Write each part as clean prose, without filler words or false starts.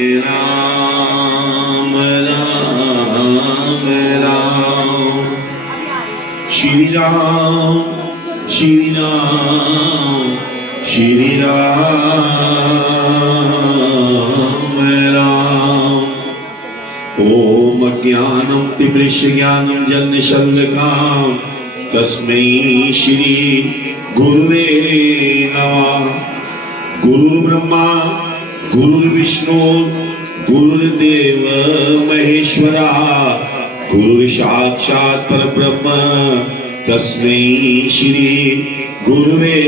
राम राम राम श्री राम श्री राम श्री राम राम। ओम अज्ञानं तिमिरज्ञानं जन्मशल्यकां तस्मै श्री गुरुवे नमः। गुरुर्ब्रह्मा गुरुर्विष्णु गुरुर्देव महेश्वरा गुरुर्साक्षात् परब्रह्म तस्मै श्री गुरुवे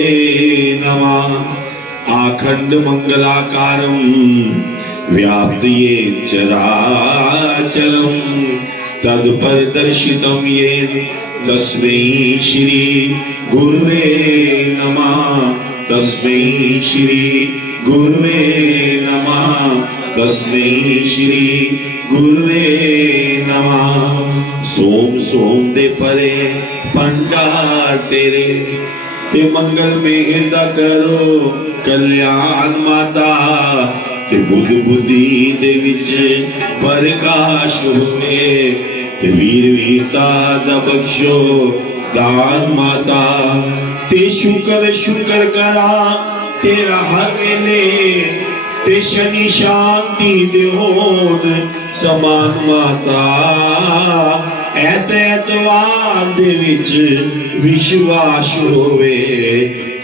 नमः। आखंड मंगलाकारं व्याप्तं चराचरं तत्परिदर्शितं येन तस्मै श्री गुरुवे नमः। तस्मै श्री गुरुवे नमः। तस्मै श्री गुरुवे नमः। सोम सोम दे परे भंडार तेरे ते मंगल में हिरदा करो कल्याण माता ते बुद्ध बुद्धि दे विच प्रकाश होवे ते वीर वीरता दा बख्शो दान माता ते शुक्र शुक्र करा तेरा हर वेले ते शनि शांति दे होन समान माता ऐतवार दे विच विश्वास होवे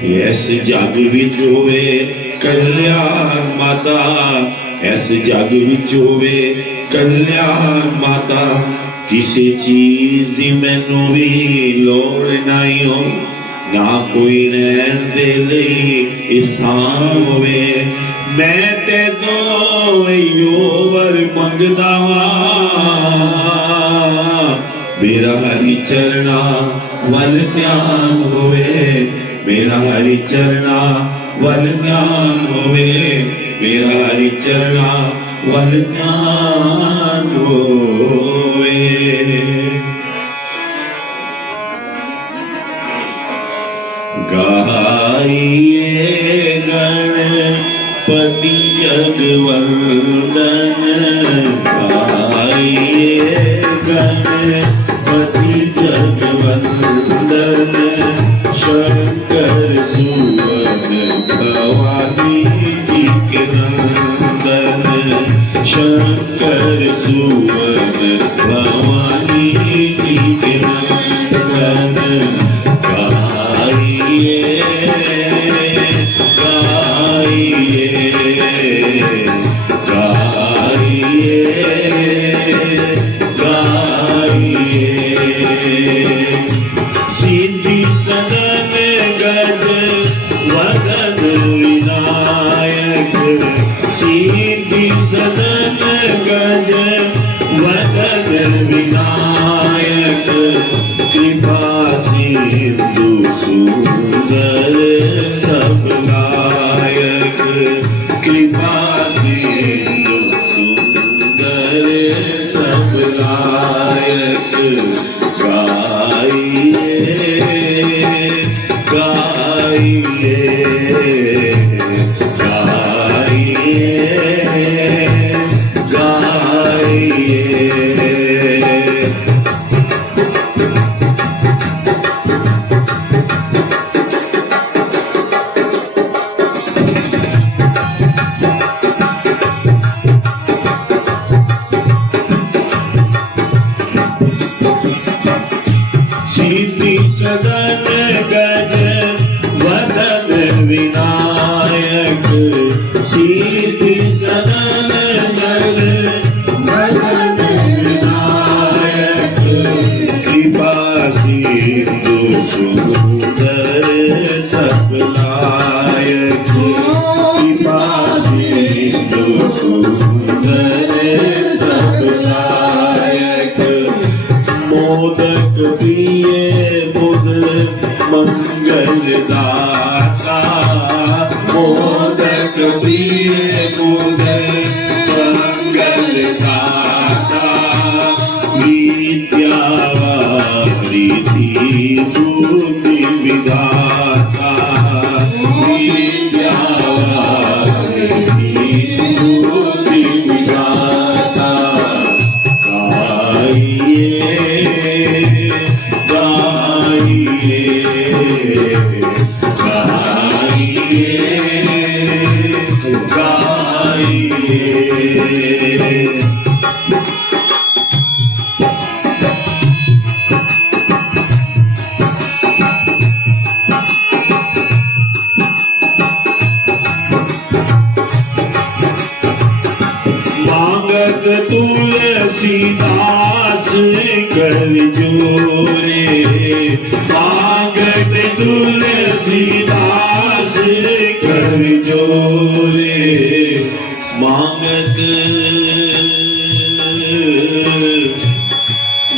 इस जग विच होवे कल्याण माता इस जग विच होवे कल्याण माता। किसी चीज दी मैनू भी लोड़ नहीं हो ना कोई रहन दे लई स्थान होवे मैं ते दो वर मंगदा वां मेरा हरि चरना वल ध्यान होवे मेरा हरि चरना वल ध्यान होवे मेरा हरि चरना वल ध्यान होवे। गाइए गणपति जगवंदन गाइए गणपति जगवंदन शंकर सुवन भवानी जी के नंदन शंकर सुवन भवानी जी के नंदन। गाइए गाइए गाइए गाइए सिद्धि सदन गज वदन विनायक सिद्धि सदन गज वदन विनायक कृपा सिंधु सुंदर सब गायक कृपा सिंधु सुंदर सब गायक। गाइए गाइए गाइए गाइए। सिद्धि सदन गज वदन विनायक सिद्धि सदन गज वदन विनायक कृपा सिंधु सुंदर सब नायक कृपा सिंधु सुंदर सब नायक। मोदक प्रिय बुध मंगल दाता मोदक प्रिय बुध मंगल दाता विद्यावारिधि बुद्धि विधाता विद्यावारिधि बुद्धि गाइए। मांगत तुलसीदास कर जोरे, मांगत तुलसीदास कर जोरे, मांगत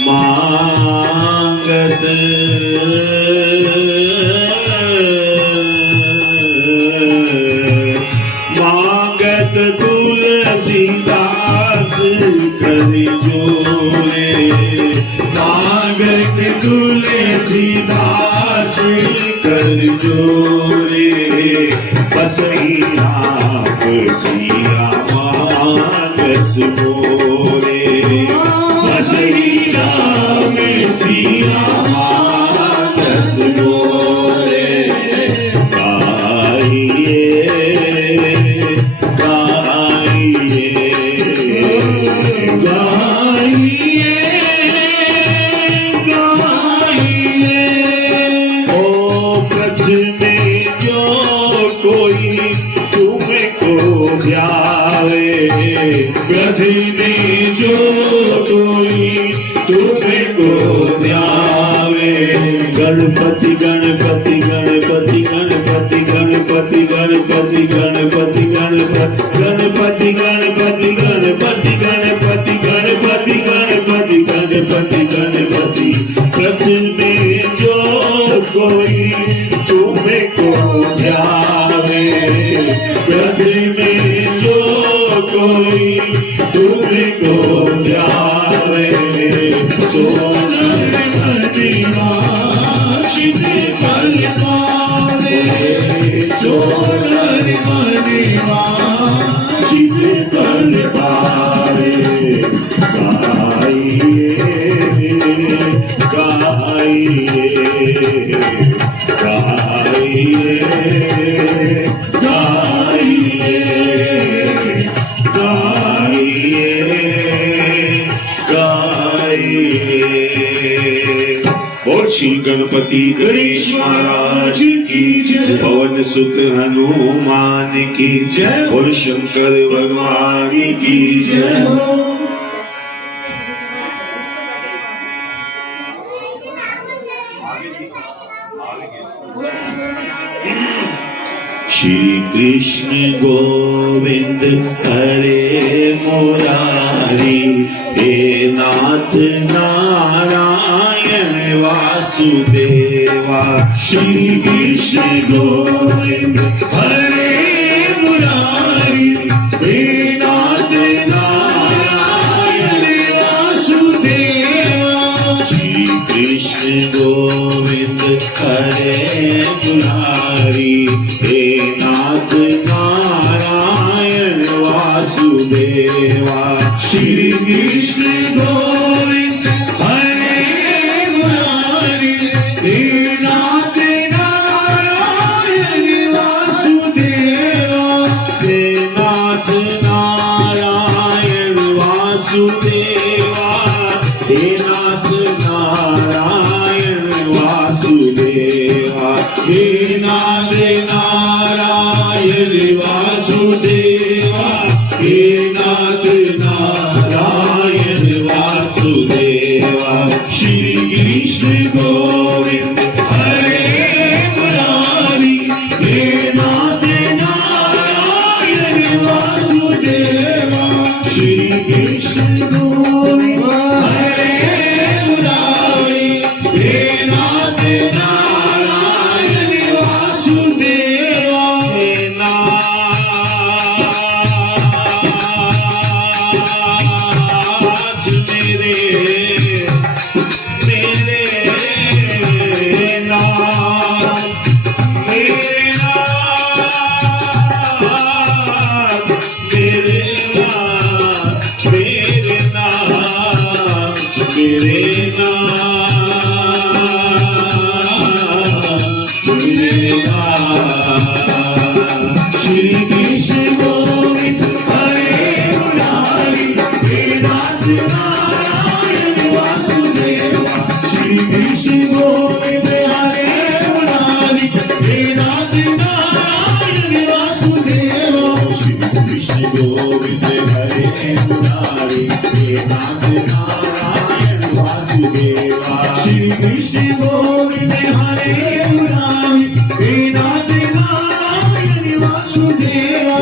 मांगत मांगत तुलसीदास कर जोरे, मांगत तुलसीदास कर जोरे, बसई आप सिया मानस मोरे, बसई आप सिया मानस मोरे, गाइए गाइए गाइए। ओ ब्रज में जो कोई तुमको ध्यावे, ब्रज में जो कोई तुमको ध्यावे, गणपति गणपति गणपति गणपति गणपति गणपति गणपति गणपति गणपति गणपति गणपति गणपति गणपति गणपति गणपति, ब्रज में जो कोई तुमको ध्यावे, ब्रज में जो कोई तुमको ध्यावे, सोनर मदीना शिव फल पावे, सोनर मदीना शिव फल पावे, गाइए गाइए गाइए गाइए गाइए गाइए। और श्री गणपति गणेश महाराज की जय, पवन सुत हनुमान की जय, और शंकर भगवान की जय। श्री कृष्ण गोविंद हरे मुरारी, हे नाथ नारायण वासुदेवा, श्री कृष्ण गोविंद हरे मुरारी, हे नाथ नारायण वासुदेवा, श्री कृष्ण गोविंद हरे मुरारी, हे नाथ नारायण वासुदेवा, श्री कृष्ण गोविंद हरे मुरारी, हे नाथ नारायण वासुदेवा, हे नाथ नारायण वासुदेवा, हे नाथ नारायण वासुदेवा, हे नाथ नारायण वासुदेवा, हे नाथ नारायण वासुदेवा, श्री कृष्ण गोविंद हरे मुरारी, हे नाथ नारायण वासुदेवा, श्री कृष्ण गोविंद हरे मुरारी, हे नाथ नारायण वासुदेवा, हे नाथ मेरे मेरे नाथ, मेरे नाथ, मेरे नाथ, मेरे नाथ, मेरे नाथ, मेरे नाथ, श्री कृष्ण कृष्ण गोविंद हरे मुरारी, हे नाथ नारायण वासुदेवा। श्री कृष्ण गोविंद हरे मुरारी, हे नाथ नारायण वासुदेवा।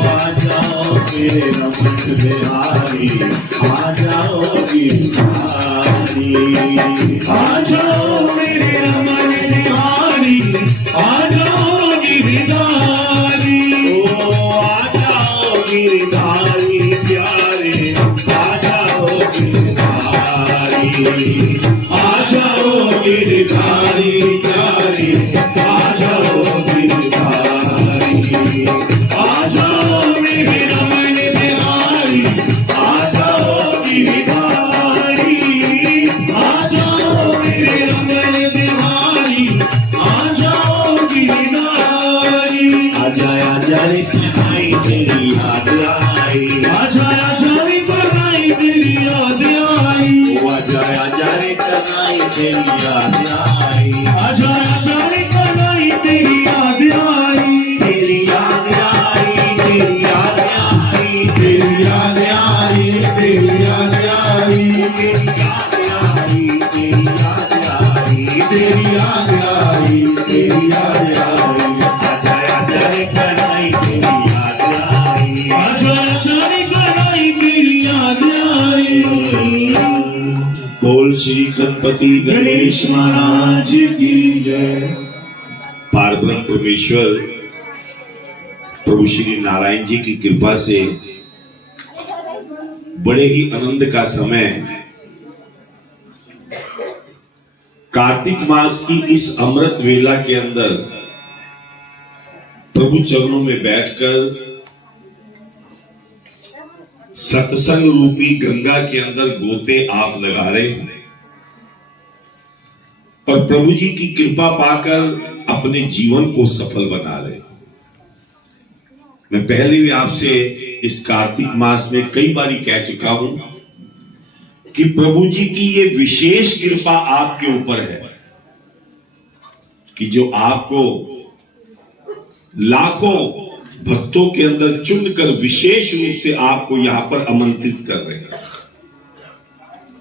आ जाओ मेरे रमन बिहारी, आ जाओ गिरधारी, आ जाओ मेरे रमन बिहारी, आ जाओ गिरधारी। ओ आ जाओ गिरधारी प्यारे, आ जाओ गिरधारी, आ जाओ गिरधारी प्यारे, आ जाओ गिरधारी। आ जाओ मेरे रमन बिहारी, आ जाओ गिरधारी, आ जाओ मेरे रमन बिहारी, आ जाओ गिरधारी। आजा आजा रे कन्हैया तेरी याद आई, आजा आजा रे कन्हैया तेरी याद आई। ओ आजा आजा रे कन्हैया तेरी याद आई, आजा आजा रे कन्हैया तेरी याद आई। तेरी याद आई, तेरी याद आई, तेरी याद आई, तेरी याद आई, तेरी याद आई, तेरी याद आई, तेरी याद आई, तेरी याद आई। आजा आजा रे कन्हैया तेरी याद आई, आजा आजा रे कन्हैया तेरी याद आई। बोल श्री गणपति गणेश महाराज की जय। पारब्रह्म परमेश्वर प्रभु श्री नारायण जी की कृपा से बड़े ही आनंद का समय, कार्तिक मास की इस अमृत वेला के अंदर प्रभु चरणों में बैठकर सत्संग रूपी गंगा के अंदर गोते आप लगा रहे हैं और प्रभु जी की कृपा पाकर अपने जीवन को सफल बना रहे हैं। मैं पहले भी आपसे इस कार्तिक मास में कई बारी कह चुका हूं कि प्रभु जी की ये विशेष कृपा आपके ऊपर है कि जो आपको लाखों भक्तों के अंदर चुनकर विशेष रूप से आपको यहां पर आमंत्रित कर रहे हैं।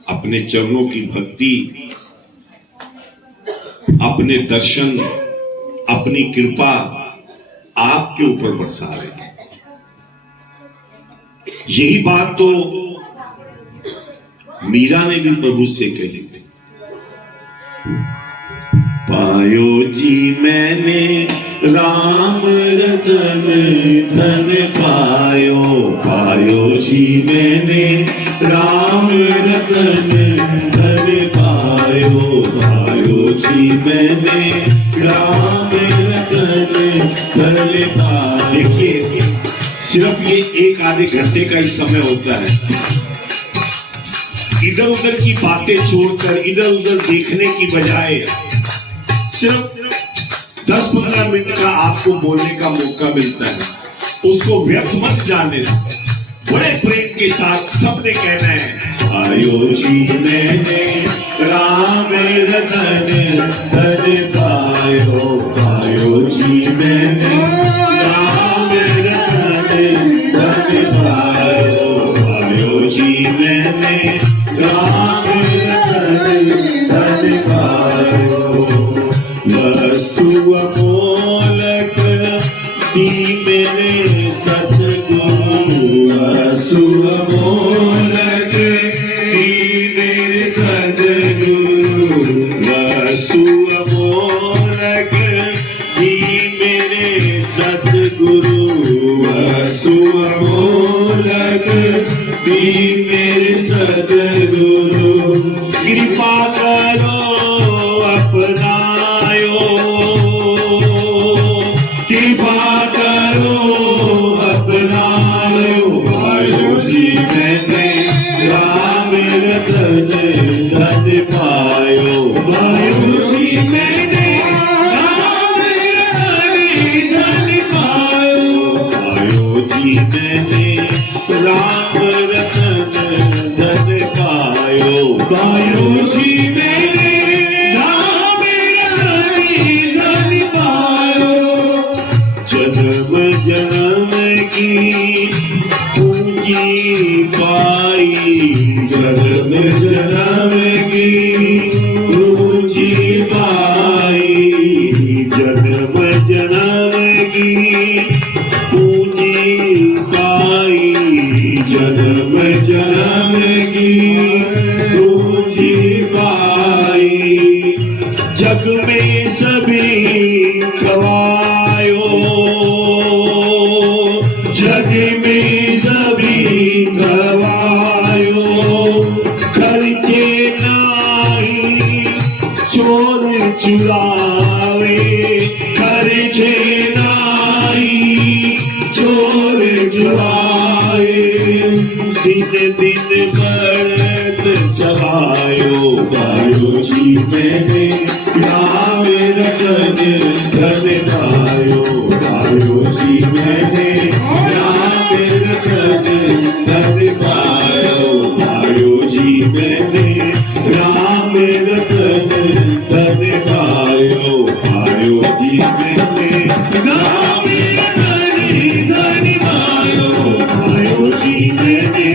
अपने चरणों की भक्ति, अपने दर्शन, अपनी कृपा आपके ऊपर बरसा रहे हैं। यही बात तो मीरा ने भी प्रभु से कही थी। पायो जी मैंने राम रतन धन पायो, पायो जी मैंने राम रतन धन पायो, पायो जी मैंने राम रतन धन पायो। देखिए, सिर्फ ये एक आधे घंटे का ही समय होता है। इधर उधर की बातें छोड़कर इधर उधर देखने की बजाय सिर्फ 10-15 मिनट का आपको बोलने का मौका मिलता है, उसको व्यर्थ मत जाने। बड़े प्रेम के साथ सबने कहना है, आयो जी मैंने राम रतन धन पायो, पायो जी मैंने राम रतन धन पायो, पायो जी मैंने राम रतन धन पायो। वस्तु अमोलक दी मेरे सतगुरु, वस्तु अमोलक दी मेरे सतगुरु, वस्तु अमोलक दी मेरे सतगुरु, वस्तु अमोलक दी मेरे सतगुरु। कृपा करो अपनायो, कृपा करो अपनायो, पायो जी मैंने राम रतन धन पायो, पायो जी मैंने राम रतन धन पायो, पायो जी मैंने राम रतन धन पायो, पायो जी मैंने राम रतन धन पायो। जन्म जन्म की पूंजी पाई जन्म जन्म की, पूंजी पाई जन्म जन्म की, पूंजी पाई जन्म जन्म की, पूंजी पाई जग में सभी खवायो, जग में सभी खवायो, खर्चे नाही चोर चुरावे, खर्चे नाही चोर चुरावे, दिन दिन बढ़त चढ़ायो, गायो जी मैंने नाम रतन धन पायो, गायो जी मैंने नाम रतन धन पायो, गायो जी मैंने राम रतन धन पायो, गायो जी मैंने राम रतन धन पायो, गायो जी मैंने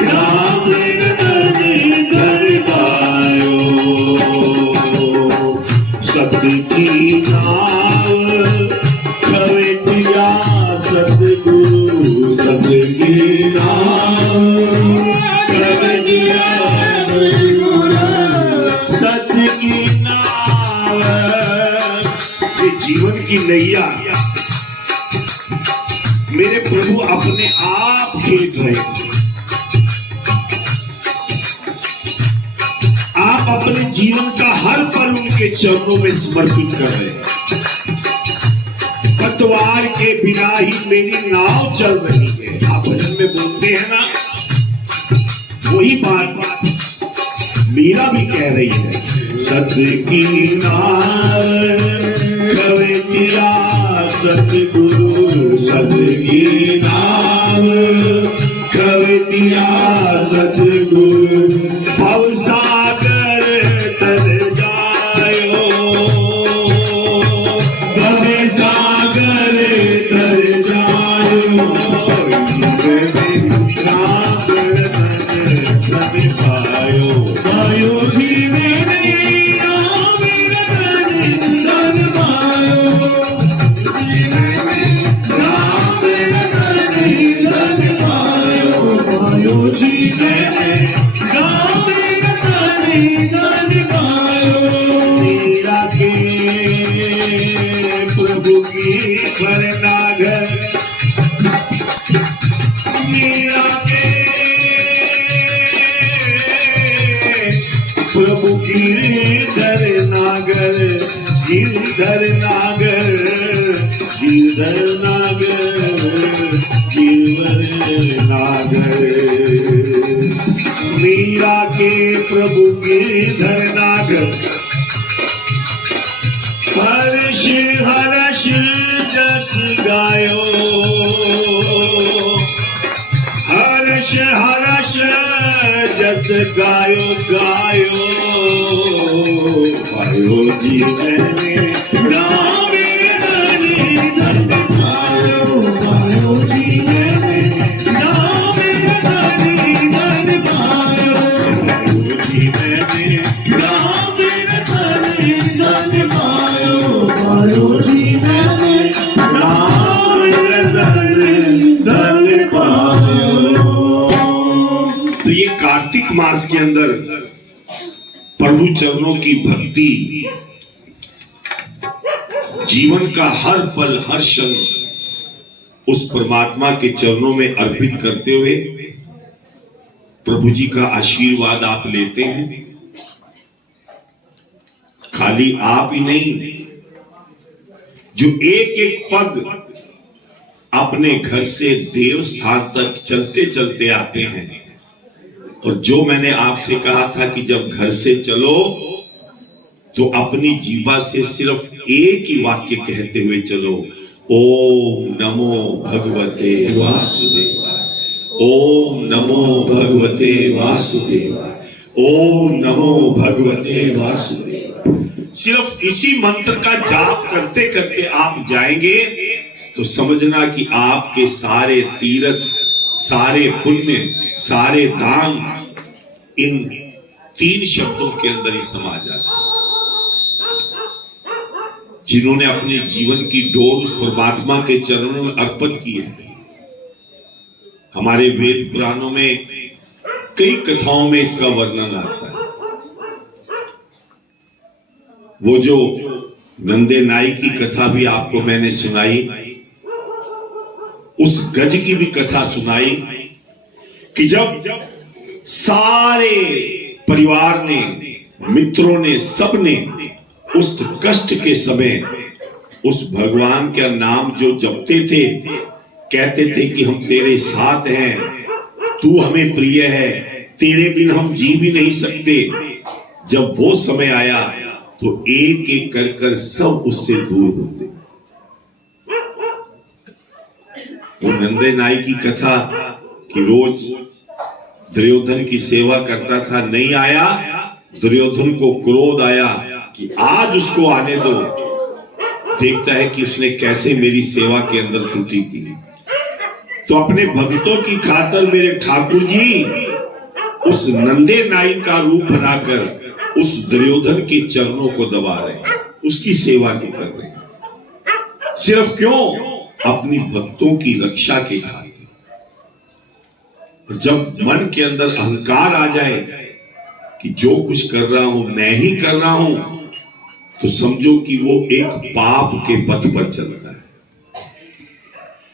राम रतन धन पायो। सत्य की नाव कवेटिया सतगुरु, सत्य की नाव कवेटिया सत्य की नाव। ये जीवन की नैया मेरे प्रभु अपने आप खेल रहे हैं। आप अपने जीवन का हर पल उनके चरणों में समर्पित कर रहे हैं। पतवार के बिना ही मेरी नाव चल रही है, आप भजन में बोलते हैं ना, वही बात मीरा भी कह रही है। सत्य की नाव कवेटिया सतगुरु, सत्य की नाव कवेटिया सतगुरु, भवसागर तर जायो, भवसागर तर जायो, राम रतन पायो, पायो जी मैंने राम रतन धन पायो, राम रतन धन पायो, पायो जी मैंने राम रतन धन पायो। मीरा के प्रभु की भरनागर, मीरा के प्रभु गिरधर नागर, गिरधर नागर, गिरधर नागर, गिरधर नागर। मीरा के प्रभु गिरधर नागर, हर्ष हर्ष जस गायो, हर्ष हर्ष जस गायो गायो, पायो जी मैंने राम रतन धन पायो, पायो जी मैंने राम रतन धन पायो, पायो जी मैंने राम रतन धन पायो, पायो जी मैंने राम रतन धन पायो। तो ये कार्तिक मास के अंदर प्रभु चरणों की भक्ति जीवन का हर पल हर क्षण उस परमात्मा के चरणों में अर्पित करते हुए प्रभु जी का आशीर्वाद आप लेते हैं। खाली आप ही नहीं, जो एक एक पग अपने घर से देव स्थान तक चलते चलते आते हैं, और जो मैंने आपसे कहा था कि जब घर से चलो तो अपनी जीवा से सिर्फ एक ही वाक्य कहते हुए चलो, ओम नमो भगवते वासुदेवाय, ओम नमो भगवते वासुदेवाय, ओम नमो भगवते वासुदेवाय। सिर्फ इसी मंत्र का जाप करते करते आप जाएंगे तो समझना कि आपके सारे तीर्थ सारे पुण्य, सारे दान इन 3 शब्दों के अंदर ही समा जाते हैं। जिन्होंने अपने जीवन की डोर उस परमात्मा के चरणों में अर्पित की है। हमारे वेद पुराणों में कई कथाओं में इसका वर्णन आता है। वो जो नंदे नाई की कथा भी आपको मैंने सुनाई, उस गज की भी कथा सुनाई कि जब सारे परिवार ने, मित्रों ने, सबने उस कष्ट के समय उस भगवान का नाम जो जपते थे, कहते थे कि हम तेरे साथ हैं, तू हमें प्रिय है, तेरे बिन हम जी भी नहीं सकते। जब वो समय आया तो एक एक कर कर सब उससे दूर होते। वो नंदे नाई की कथा कि रोज दुर्योधन की सेवा करता था, नहीं आया, दुर्योधन को क्रोध आया कि आज उसको आने दो। देखता है कि उसने कैसे मेरी सेवा के अंदर त्रुटि की। तो अपने भक्तों की खातर मेरे ठाकुर जी उस नंदे नाई का रूप बनाकर उस दुर्योधन के चरणों को दबा रहे हैं, उसकी सेवा नहीं कर रहे हैं। सिर्फ क्यों? अपनी भक्तों की रक्षा के खातिर। जब मन के अंदर अहंकार आ जाए कि जो कुछ कर रहा हूं मैं ही कर रहा हूं, तो समझो कि वो एक पाप के पथ पर चलता है।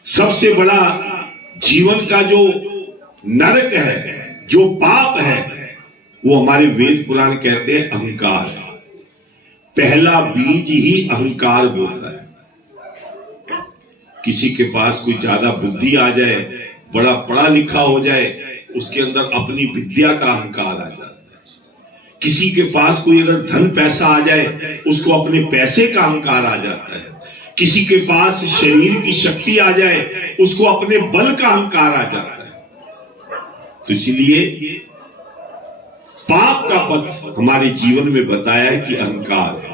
सबसे बड़ा जीवन का जो नरक है, जो पाप है, वो हमारे वेद पुराण कहते हैं अहंकार है। पहला बीज ही अहंकार होता है। किसी के पास कोई ज्यादा बुद्धि आ जाए, बड़ा पढ़ा लिखा हो जाए, उसके अंदर अपनी विद्या का अहंकार आ जाता है। किसी के पास कोई अगर धन पैसा आ जाए, उसको अपने पैसे का अहंकार आ जाता है। किसी के पास शरीर की शक्ति आ जाए, उसको अपने बल का अहंकार आ जाता है। तो इसलिए पाप का पथ हमारे जीवन में बताया है कि अहंकार है।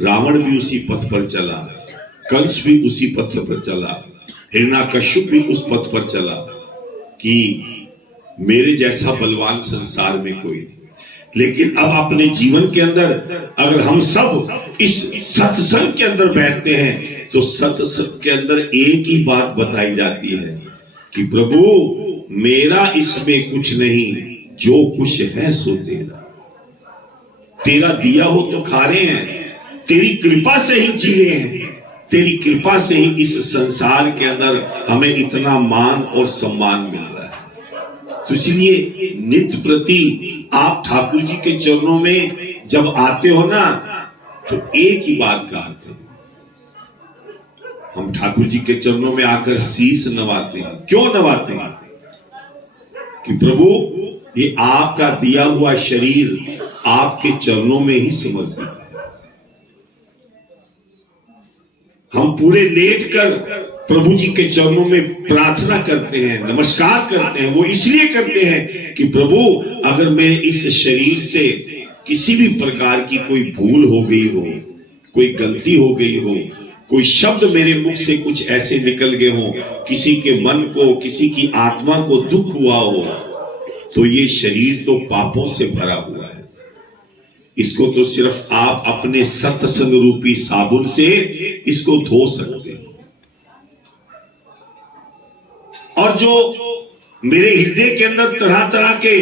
रावण भी उसी पथ पर चला, कंस भी उसी पथ पर चला, हिरण्याकश्यप भी उस पथ पर चला कि मेरे जैसा बलवान संसार में कोई नहीं। लेकिन अब अपने जीवन के अंदर अगर हम सब इस सत्संग के अंदर बैठते हैं, तो सत्संग के अंदर एक ही बात बताई जाती है कि प्रभु मेरा इसमें कुछ नहीं, जो कुछ है सो तेरा। तेरा दिया हो तो खा रहे हैं, तेरी कृपा से ही जी रहे हैं, तेरी कृपा से ही इस संसार के अंदर हमें इतना मान और सम्मान मिल रहा है। तो इसलिए नित्य प्रति आप ठाकुर जी के चरणों में जब आते हो ना, तो एक ही बात कहा करो, हम ठाकुर जी के चरणों में आकर शीश नवाते हैं। क्यों नवाते हैं? कि प्रभु ये आपका दिया हुआ शरीर आपके चरणों में ही समर्पित है। हम पूरे लेटकर प्रभु जी के चरणों में प्रार्थना करते हैं, नमस्कार करते हैं। वो इसलिए करते हैं कि प्रभु अगर मैं इस शरीर से किसी भी प्रकार की कोई भूल हो गई हो, कोई गलती हो गई हो, कोई शब्द मेरे मुख से कुछ ऐसे निकल गए हो, किसी के मन को, किसी की आत्मा को दुख हुआ हो, तो ये शरीर तो पापों से भरा हुआ है। इसको तो सिर्फ आप अपने सत्संग रूपी साबुन से इसको धो सकते हो। और जो मेरे हृदय के अंदर तरह तरह के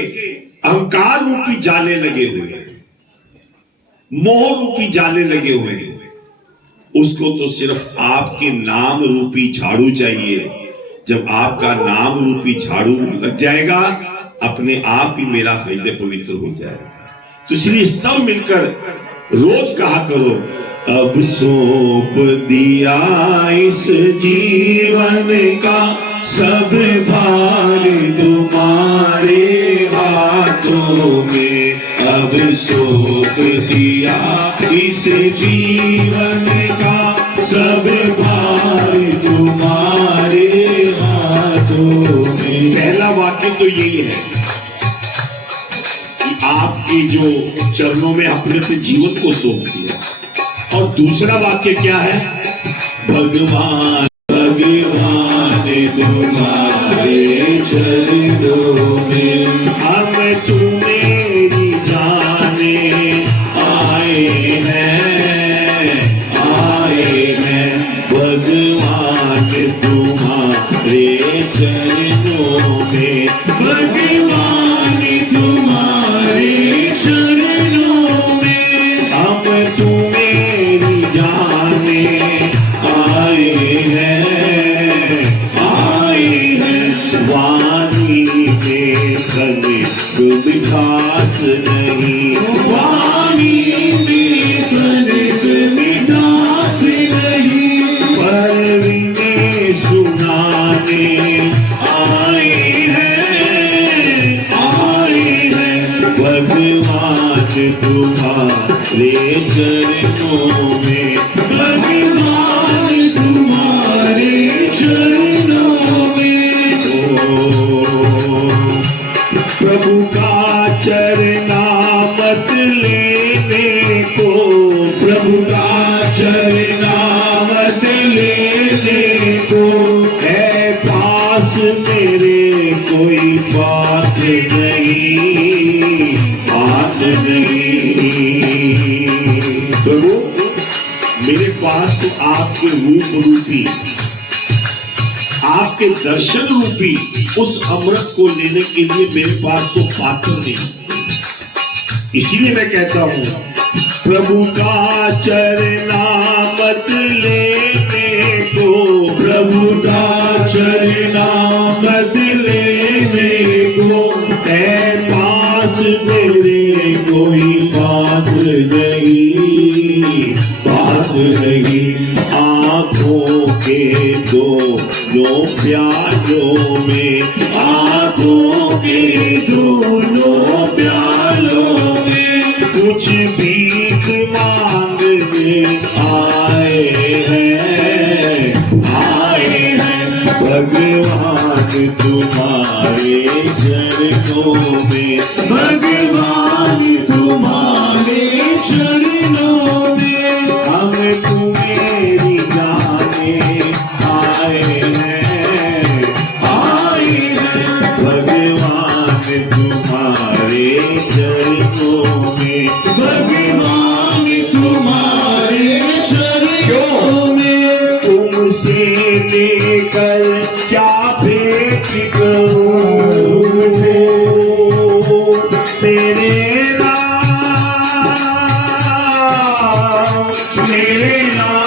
अहंकार रूपी जाले लगे हुए हैं, मोह रूपी जाले लगे हुए हैं, उसको तो सिर्फ आपके नाम रूपी झाड़ू चाहिए। जब आपका नाम रूपी झाड़ू लग जाएगा, अपने आप ही मेरा हृदय पवित्र हो जाएगा। तो इसलिए सब मिलकर रोज कहा करो, अब सौंप दिया इस जीवन का सब भार तुम्हारे हाथों में। अब सौंप दिया इस जीवन का सब भार तुम्हारे हाथों में। पहला वाक्य तो यही है कि आपके जो चरणों में अपने से जीवन को सौंप दिया। और दूसरा वाक्य क्या है? भगवान भगवान तुम्हारे चरणों में। हम तुम्हें जाने आए हैं भगवान तुम्हारे चरणों में। भगवान तुम्हारे चरणों में। हम तुम्हें जाने आए हैं वाणी में कनिक विकास नहीं। वाणी में कनिक विकास नहीं। पर विनय सुनाने आए हैं भगवान तुम्हारे चरणों में। भगवान तुम्हारे चरणों में। प्रभु का चरनामत लेने को, प्रभु का चरनामत लेने को। है पास मेरे कोई बात नहीं, बात नहीं। प्रभु मेरे पास तो आपके रूप रूपी, आपके दर्शन रूपी उस अमृत को लेने के लिए मेरे पास तो पात्र नहीं। इसीलिए मैं कहता हूं प्रभु का चरनामत लेने को, प्रभु का चरनामत लेने को। है पास मेरे कोई बात नहीं, बात नहीं। आंखों के दोनों प्यालों में, आंखों के दोनों प्यालों में। कुछ भीख मांगने आए हैं भगवान तुम्हारे चरणों में। भगवान तुम्हारे चरणों में। हम तुम्हें जाने आए हैं भगवान तुम्हारे चरणों में। भगवान तुम्हारे चरणों में। तुमसे लेकर क्या भेंट करूं मेरे राम, मेरे राम,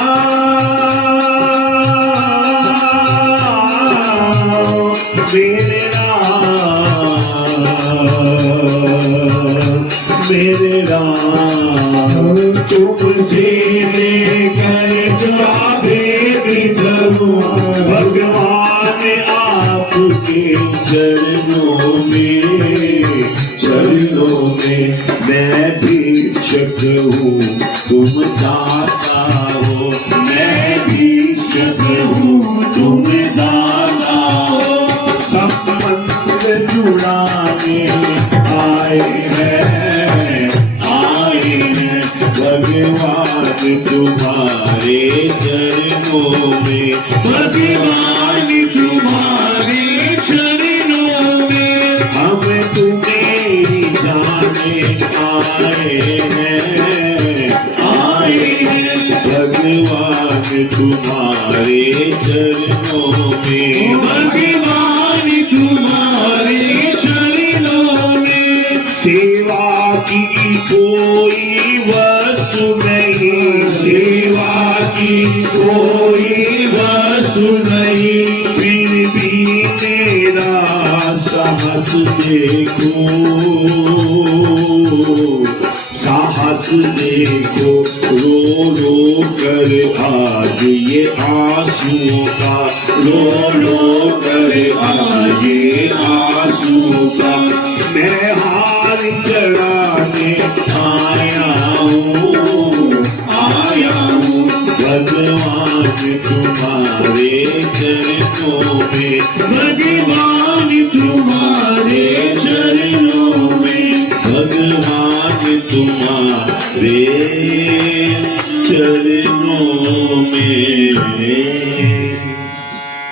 मेरे राम, मेरे राम। तुमसे लेकर क्या भेंट करूं भगवान आपके चरणों में, चरणों में। मैं भिक्षक हूँ तुम दाता हो, मैं भिक्षक हूँ तुम दाता हो। संबंध जुड़ाने आए हैं भगवान तुम्हारे चरणों में। भगवान तुम्हारे चरणों में। हम तुम्हें जाने आए हैं भगवान तुम्हारे चरणों में। भगवान तुम्हारे चरणों में। सेवा की कोई वस्तु नहीं, सेवा की कोई वस्तु नहीं। फिर भी मेरा साहस देखो, साहस देखो। रो रो कर आज ये आंसुओं का, रो रो कर आज ये आंसुओं का। मैं हार चढ़ाने आया हूँ भगवान तुम्हारे चरणों में। भगवान तुम्हारे चरणों में। भगवान तुम्हारे चरणों में।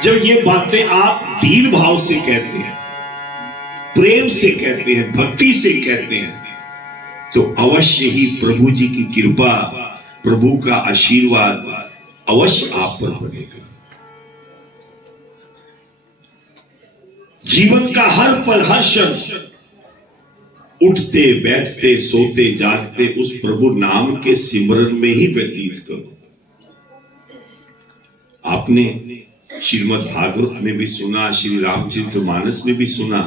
जब ये बातें आप दीन भाव से कहते हैं, प्रेम से कहते हैं, भक्ति से कहते हैं, तो अवश्य ही प्रभु जी की कृपा, प्रभु का आशीर्वाद अवश्य आप पर बनेगा। जीवन का हर पल, हर क्षण उठते बैठते सोते जागते उस प्रभु नाम के सिमरन में ही व्यतीत करो। आपने श्रीमद् भागवत में भी सुना, श्री रामचरितमानस में भी सुना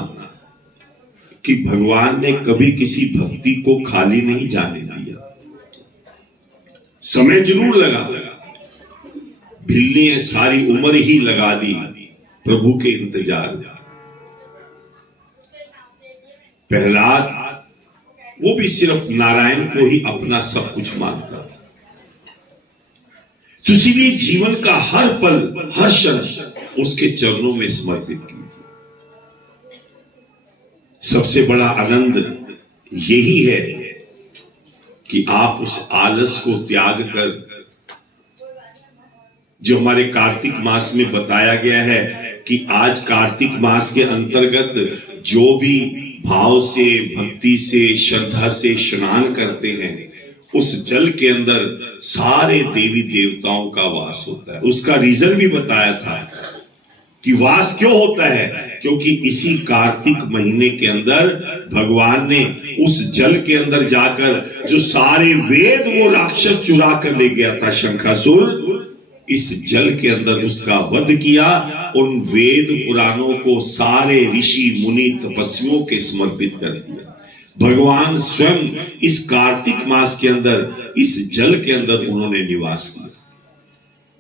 कि भगवान ने कभी किसी भक्ति को खाली नहीं जाने दिया। समय जरूर लगा, भिल्ली ने सारी उम्र ही लगा दी प्रभु के इंतजार में। प्रहलाद वो भी सिर्फ नारायण को ही अपना सब कुछ मानता था। तो इसीलिए जीवन का हर पल, हर क्षण उसके चरणों में समर्पित किया। सबसे बड़ा आनंद यही है कि आप उस आलस को त्याग कर, जो हमारे कार्तिक मास में बताया गया है कि आज कार्तिक मास के अंतर्गत जो भी भाव से, भक्ति से, श्रद्धा से स्नान करते हैं, उस जल के अंदर सारे देवी देवताओं का वास होता है। उसका रीजन भी बताया था कि वास क्यों होता है, क्योंकि इसी कार्तिक महीने के अंदर भगवान ने उस जल के अंदर जाकर जो सारे वेद वो राक्षस चुरा कर ले गया था, शंखासुर, इस जल के अंदर उसका वध किया। उन वेद पुराणों को सारे ऋषि मुनि तपस्वियों के समर्पित कर दिया। भगवान स्वयं इस कार्तिक मास के अंदर इस जल के अंदर उन्होंने निवास किया।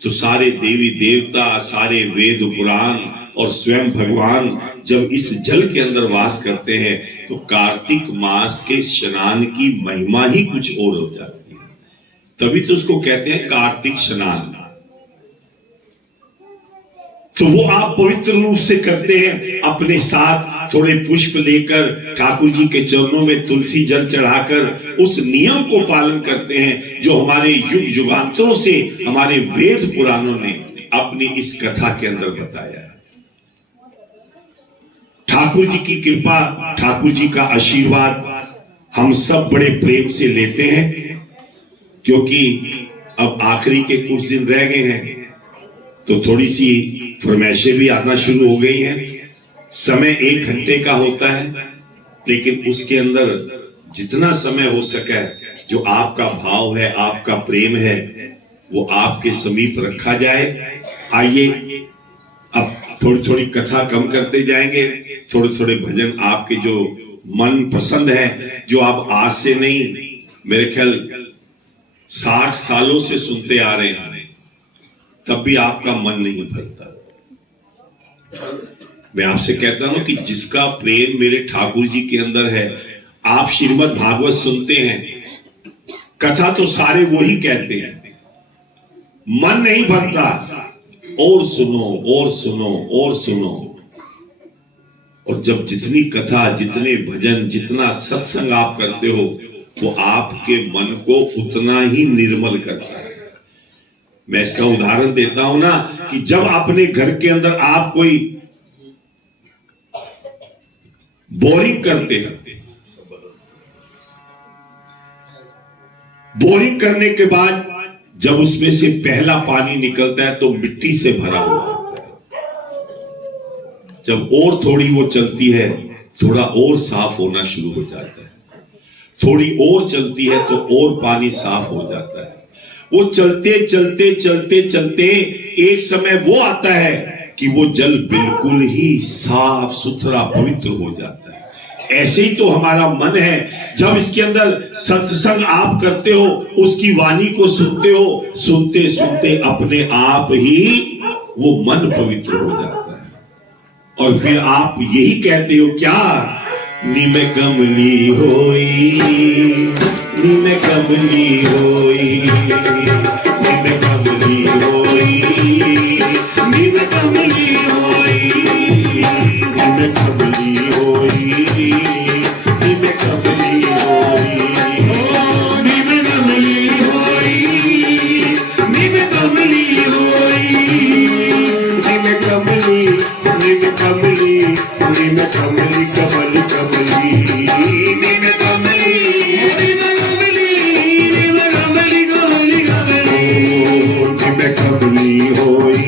तो सारे देवी देवता, सारे वेद पुराण और स्वयं भगवान जब इस जल के अंदर वास करते हैं तो कार्तिक मास के स्नान की महिमा ही कुछ और हो जाती है। तभी तो उसको कहते हैं कार्तिक स्नान। तो वो आप पवित्र रूप से करते हैं, अपने साथ थोड़े पुष्प लेकर ठाकुर जी के चरणों में तुलसी जल चढ़ाकर उस नियम को पालन करते हैं जो हमारे युग युगांतरों से हमारे वेद पुराणों ने अपनी इस कथा के अंदर बताया है। ठाकुर जी की कृपा, ठाकुर जी का आशीर्वाद हम सब बड़े प्रेम से लेते हैं, क्योंकि अब आखिरी के कुछ दिन रह गए हैं तो थोड़ी सी फरमाइशें भी आना शुरू हो गई हैं। समय 1 घंटे का होता है, लेकिन उसके अंदर जितना समय हो सके जो आपका भाव है, आपका प्रेम है, वो आपके समीप रखा जाए। आइए अब थोड़ी थोड़ी कथा कम करते जाएंगे, थोड़े थोड़े भजन आपके जो मन पसंद है, जो आप आज से नहीं, मेरे ख्याल 60 सालों से सुनते आ रहे हैं, तब भी आपका मन नहीं भरता। मैं आपसे कहता हूं कि जिसका प्रेम मेरे ठाकुर जी के अंदर है, आप श्रीमद् भागवत सुनते हैं, कथा तो सारे वो ही कहते हैं, मन नहीं भरता, और सुनो और सुनो और सुनो। और जब जितनी कथा, जितने भजन, जितना सत्संग आप करते हो, वो आपके मन को उतना ही निर्मल करता है। मैं इसका उदाहरण देता हूं ना कि जब अपने घर के अंदर आप कोई बोरिंग करते हैं, बोरिंग करने के बाद जब उसमें से पहला पानी निकलता है तो मिट्टी से भरा हुआ होता है। जब और थोड़ी वो चलती है, थोड़ा और साफ होना शुरू हो जाता है, थोड़ी और चलती है तो और पानी साफ हो जाता है। वो चलते चलते चलते चलते एक समय वो आता है कि वो जल बिल्कुल ही साफ सुथरा पवित्र हो जाता है। ऐसे ही तो हमारा मन है, जब इसके अंदर सत्संग आप करते हो, उसकी वाणी को सुनते हो, सुनते सुनते अपने आप ही वो मन पवित्र हो जाता है। और फिर आप यही कहते हो क्या, निम कमली होई, निम कमली होई, निम कमली होई, निम कमली होई, निम कमली होई, निम कमली होई, निम कमली होई, निम कमली होई, निम कमली, निम कमली निम कमली कमल कमली निम कमली निम कमली निम कमली कमली कमली निम कमली होई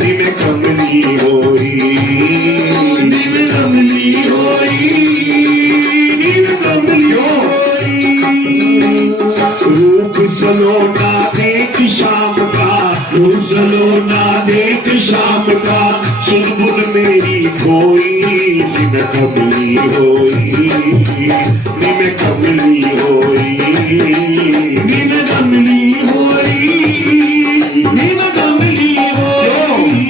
निम कमली होई निम कमली होई निम कमली होई रूप सलोना देख शाम का रूप सलोना देख शाम का चुलबुल मेरी कोई निम कमली होई निम कमली होई निम कमली होई निम कमली होई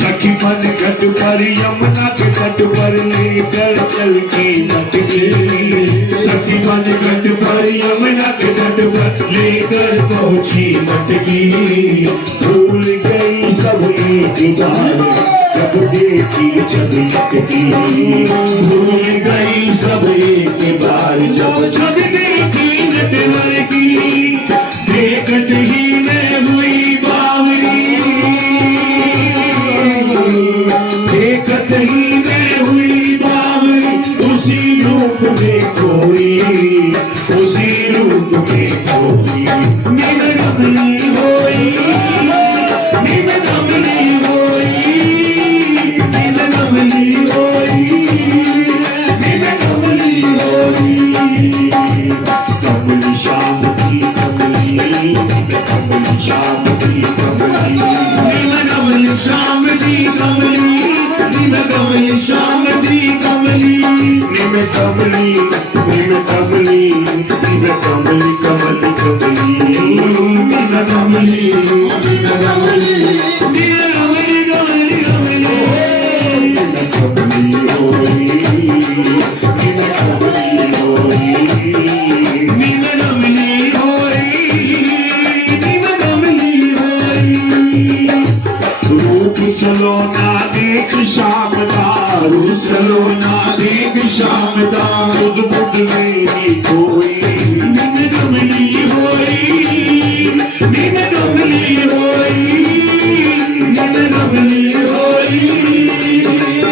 सखी मन घट पर यमुना के तट पर लेकर चल के मट गई सखी मन घट पर यमुना के तट पर लेकर पहुंची मटकी भूल गई सब एक बार जब देखी जब यटकी भूल गई सब एक बार जब जब देखी नटवर की देखत ही मैं हुई बावरी देखत ही मैं हुई बावरी उसी रूप में कोई उसी रूप में कोई निम कमली होई निम कमली होई निम कमली होई निम कमली होई कमली श्याम की कमली कमली श्याम की कमली निम कमली श्याम की कमली निम कमली श्याम की कमली निम कमली निम कमली निम कमली कमली कमली निम कमली निम कमली निम कमली कमली कमली निम कमली होई निम कमली होई निम कमली होई निम कमली होई रूप सलोना देख शाम का रूप सलोना देख शाम का बुध बुध मेरी कोई निम कमली होई निम कमली होई निम कमली होई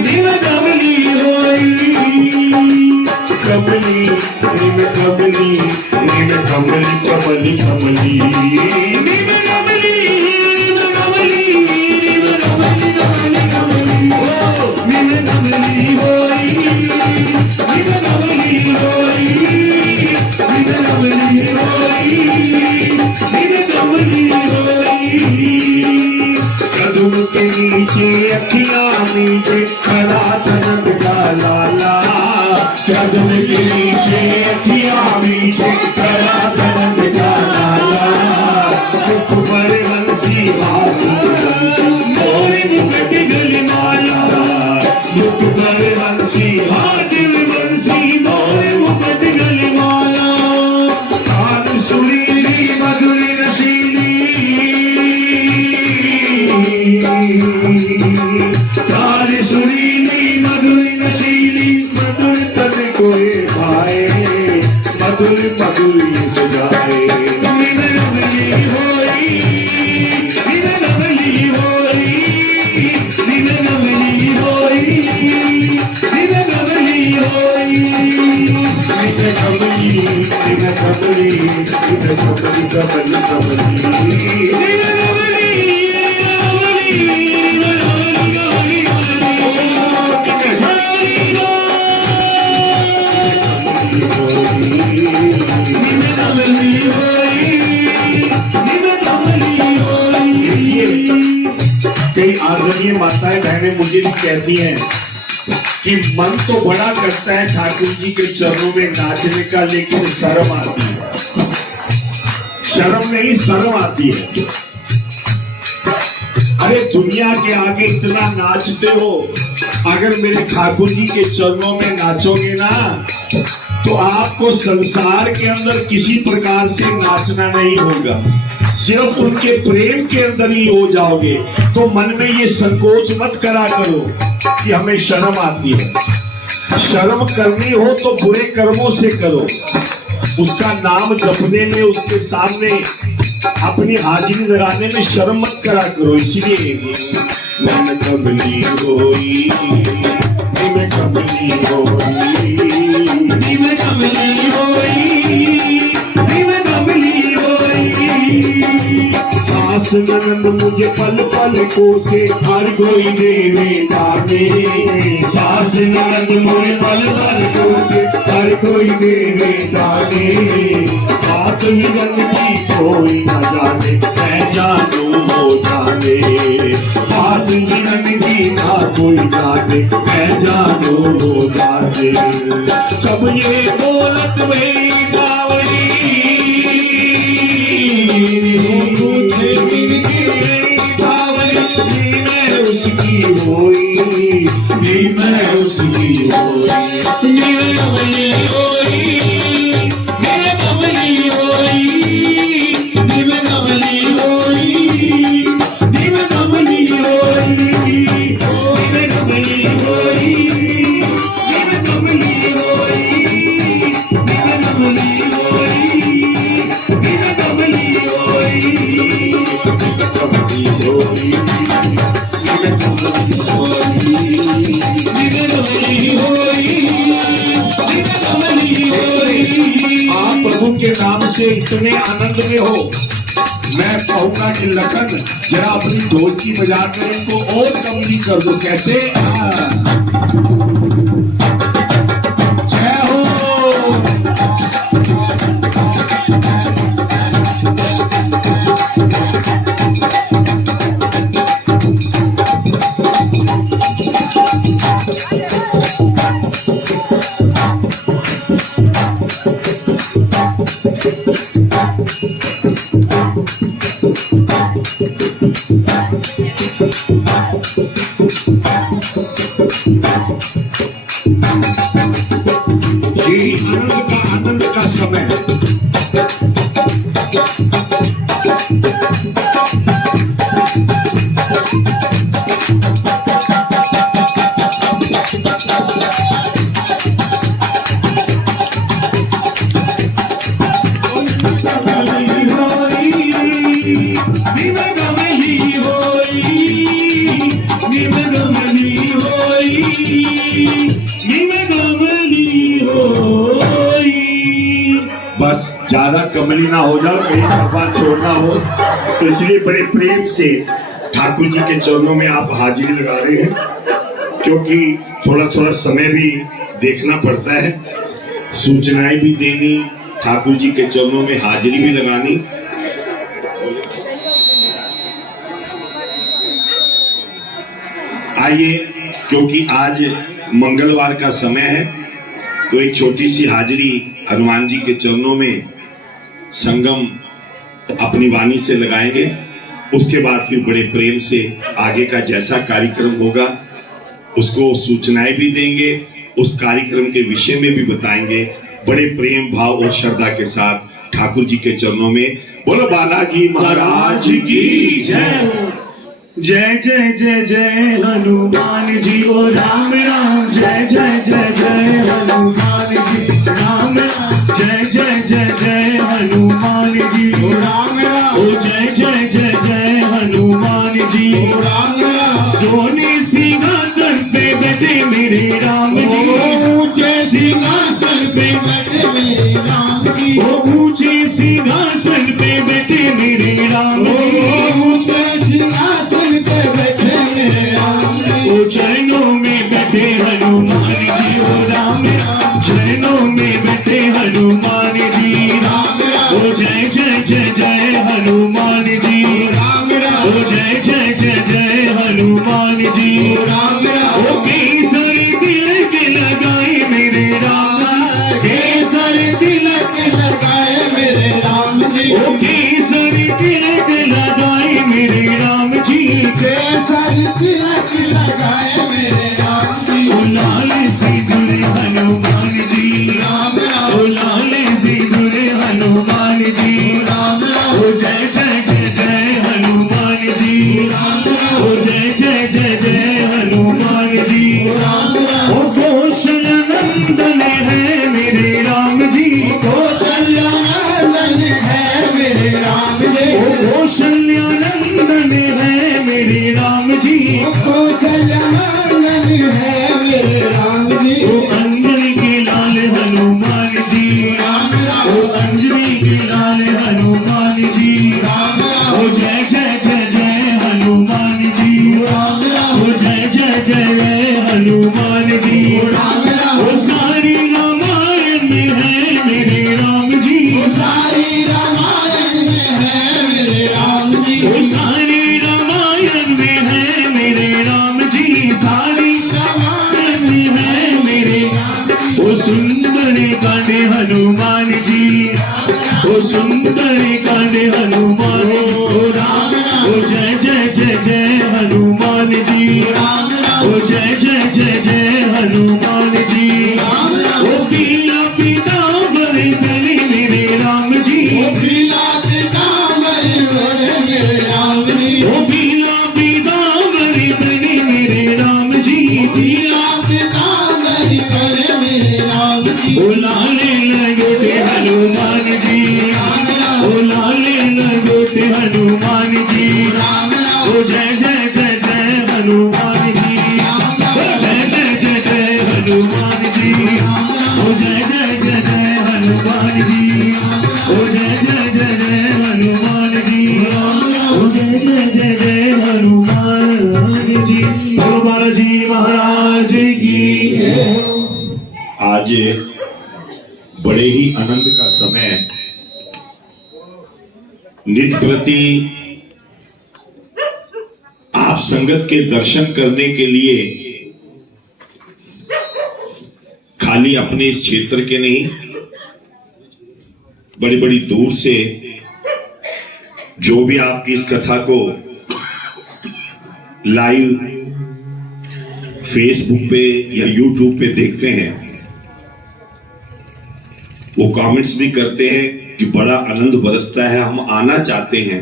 निम कमली होई कमली निम कमली निम कमली कमली कमली निम कमली निम कमली निम कमली कमली कमली ओ निम कमली होई निम कमली होई निम कमली होई निम कमली होई कदम के नीचे अखियां नीचे खड़ा तनक का लाला कदम के नीचे अखियां नीचे खड़ा तनक का लाला मुख पर हंसी हाथ बंसी मोरे मुकुट गली माला मुख पर हंसी हाथ बंसी मोरे मुकुट गली माला कान सुरीली मधुर नशीली कान सुरीली मधुर नशीली मधुर तन कोई भाए मधुर मधुर सजाए निम कमली होई निम कमली होई निम कमली होई निम कमली होई निम कमली निम कमली निम कमली कमली कमली निम कमली कई आदरणीय माताएं बहनें मुझे भी कहती हैं कि मन तो बड़ा करता है ठाकुर जी के चरणों में नाचने का, लेकिन शर्म आती है। शर्म नहीं, शर्म आती है। अरे दुनिया के आगे इतना नाचते हो, अगर मेरे ठाकुर जी के चरणों में नाचोगे ना तो आपको संसार के अंदर किसी प्रकार से नाचना नहीं होगा, सिर्फ उनके प्रेम के अंदर ही हो जाओगे। तो मन में ये संकोच मत करा करो कि हमें शर्म आती है। शर्म करनी हो तो बुरे कर्मों से करो, उसका नाम जपने में, उसके सामने अपनी हाजिरी लगाने में शर्म मत करा करो। इसलिए मन कमली होई, निम कमली होई, निम कमली होई, निम कमली होई। सास ननद मुझे पल पल कोसे, हर कोई देवे जाने। सास ननद मुझे पल पल कोसे, हर कोई देवे जाने। बात मिलन की कोई न जाने, मैं जानू हो जाने। बात मिलन की ना कोई जाने, मैं जानू हो जाने। सब ये बोलत में बावली, मैं उसकी होई, मैं उसकी होई, मेरे कमली होई, मेरे कमली होई, मेरे कमली होई, मेरे कमली होई, मेरे कमली होई, मेरे कमली होई, मेरे कमली होई, मेरे कमली होई, आप प्रभु के नाम से इतने आनंद में हो, मैं कहूंगा कि लखन जरा अपनी ढोलकी बजा कर इनको और कमली कर दो। कैसे? जय हो। ये आनंद का समय है। बस ज्यादा कमली ना हो जाओ, कहीं बात छोड़ना हो, तो इसलिए बड़े प्रेम से ठाकुर जी के चरणों में आप हाजिरी लगा रहे हैं, क्योंकि थोड़ा थोड़ा समय भी देखना पड़ता है, सूचनाएं भी देनी, ठाकुर जी के चरणों में हाजिरी भी लगानी। आइए, क्योंकि आज मंगलवार का समय है, तो एक छोटी सी हाजिरी हनुमान जी के चरणों में संगम अपनी वाणी से लगाएंगे। उसके बाद फिर बड़े प्रेम से आगे का जैसा कार्यक्रम होगा उसको सूचनाएं भी देंगे, उस कार्यक्रम के विषय में भी बताएंगे। बड़े प्रेम भाव और श्रद्धा के साथ ठाकुर जी के चरणों में बोलो बालाजी महाराज की जय। जय जय जय जय हनुमान जी ओ राम राम, जय जय जय जय हनुमान जी राम राम, जय जय जय जय हनुमान जी ओ राम राम, ओ जय जय जय जय हनुमान जी ओ राम राम। सोने सिंहासन पे बैठे मेरे राम जी, ऊंचे सिंहासन पे बैठे मेरे राम जी, ओ ऊंचे सिंहासन पे बैठे मेरे राम जी, ऊंचे सिंहासन पे बैठे मेरे राम जी, ओ चरणों में बैठे हनुमान जी ओ राम राम, चरणों में बैठे हनुमान जी राम राम, ओ जय जय जय जय हनुमान जी राम राम, ओ जय जय जय जय हनुमान जी राम राम, ओ केसर तिलक लगाए मेरे राम, केसर तिलक लगाए मेरे जय हनुमान जी। वो सारी रामायण में है मेरे राम जी। वो सारी रामायण में है मेरे राम जी। वो सारी रामायण में है मेरे राम जी। सारी रामायण में है मेरे वो सुंदर कांडे हनुमान जी। वो सुंदर कांडे हनुमान ओ राम। ओ जय जय जय जय हनुमान जी। ओ जय जय जय जय हनुमान जी। ओ पीला पीतांबर बने मेरे राम जी। ओ पीला पीतांबर बने मेरे राम जी। ओ पीला पीतांबर बने मेरे राम जी। पीला पीतांबर बने मेरे राम जी। ओ लाले लंगोटे हनुमान जी। ओ लाले लंगोटे हनुमान जी। ओ जय जय जय जय हनुमान जी। ओ जय जय जय जय हनुमान जी। ओ जय जय जय जय हनुमान जी। ओ जय जय जय जय हनुमान जी। ओ जय जय जय जय हनुमान जी। बोलो बालाजी महाराज की जय। आज बड़े ही आनंद का समय, नित प्रति आप संगत के दर्शन करने के लिए खाली अपने इस क्षेत्र के नहीं, बड़ी बड़ी दूर से जो भी आपकी इस कथा को लाइव फेसबुक पे या यूट्यूब पे देखते हैं, वो कमेंट्स भी करते हैं कि बड़ा आनंद बरसता है, हम आना चाहते हैं,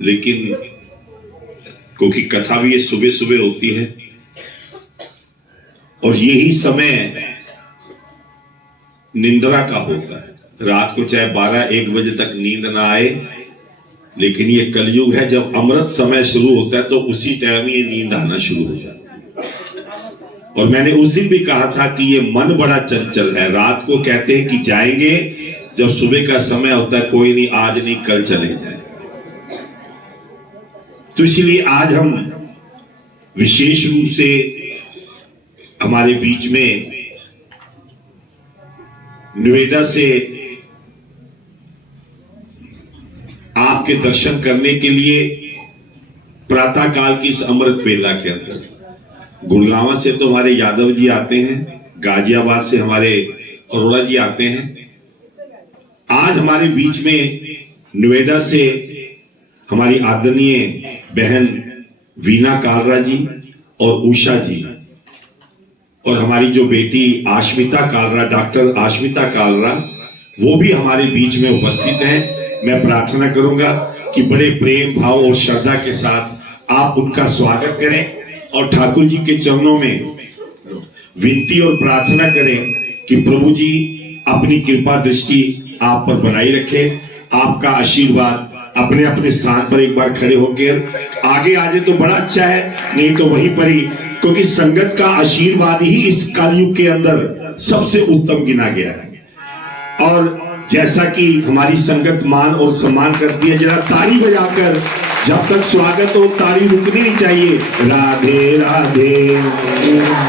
लेकिन क्योंकि कथा भी ये सुबह सुबह होती है और यही समय निंद्रा का होता है। रात को चाहे 12-1 बजे तक नींद ना आए, लेकिन ये कलयुग है, जब अमृत समय शुरू होता है तो उसी टाइम ये नींद आना शुरू हो जाती है। और मैंने उस दिन भी कहा था कि ये मन बड़ा चंचल है, रात को कहते हैं कि जाएंगे, जब सुबह का समय होता है कोई नहीं, आज नहीं कल चले जाए। तो इसलिए आज हम विशेष रूप से हमारे बीच में नोएडा से आपके दर्शन करने के लिए प्रातः काल की इस अमृत वेला के अंदर, गुड़गांव से तो हमारे यादव जी आते हैं, गाजियाबाद से हमारे अरोड़ा जी आते हैं। आज हमारे बीच में नोएडा से हमारी आदरणीय बहन वीना कालरा जी और उषा जी, और हमारी जो बेटी आश्मिता कालरा, डॉक्टर आश्मिता कालरा, वो भी हमारे बीच में उपस्थित हैं। मैं प्रार्थना करूंगा कि बड़े प्रेम भाव और श्रद्धा के साथ आप उनका स्वागत करें और ठाकुर जी के चरणों में विनती और प्रार्थना करें कि प्रभु जी अपनी कृपा दृष्टि आप पर बनाई रखे, आपका आशीर्वाद। अपने अपने स्थान पर एक बार खड़े होकर आगे आ जाए तो बड़ा अच्छा है, नहीं तो वहीं पर ही, क्योंकि संगत का आशीर्वाद ही इस कलयुग के अंदर सबसे उत्तम गिना गया है। और जैसा कि हमारी संगत मान और सम्मान करती है, जरा ताली बजाकर, जब तक स्वागत हो ताली रुकनी नहीं चाहिए। राधे राधे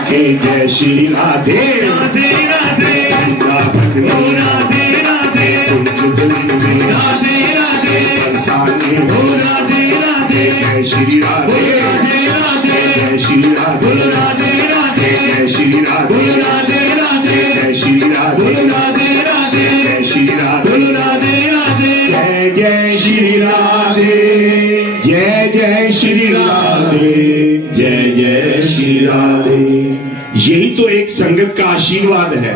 हे जय श्री राधे राधे राधे वृंदावन में राधे राधे कुंज में राधे राधे बरसाने ओ राधे राधे जय श्री राधे राधे राधे जय श्री राधे राधे राधे जय श्री राधे राधे राधे जय श्री राधे राधे राधे जय श्री राधे राधे राधे जय जय श्री राधे जय जय श्री राधे जय जय श्री राधे। यही तो एक संगत का आशीर्वाद है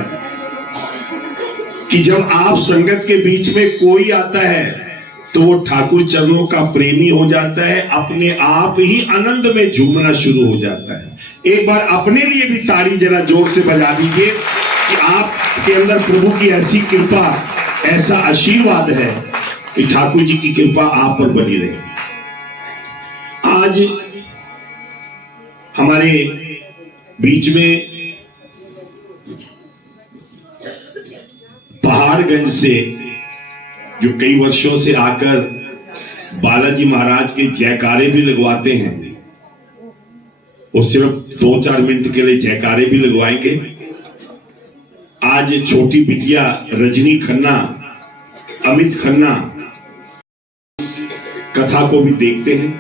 कि जब आप संगत के बीच में कोई आता है तो वो ठाकुर चरणों का प्रेमी हो जाता है, अपने आप ही आनंद में झूमना शुरू हो जाता है। एक बार अपने लिए भी ताली जरा जोर से बजा दीजिए कि आपके अंदर प्रभु की ऐसी कृपा, ऐसा आशीर्वाद है कि ठाकुर जी की कृपा आप पर बनी रहे। आज हमारे बीच में पहाड़गंज से जो कई वर्षों से आकर बालाजी महाराज के जयकारे भी लगवाते हैं, वो सिर्फ 2-4 मिनट के लिए जयकारे भी लगवाएंगे। आज छोटी बिटिया रजनी खन्ना, अमित खन्ना कथा को भी देखते हैं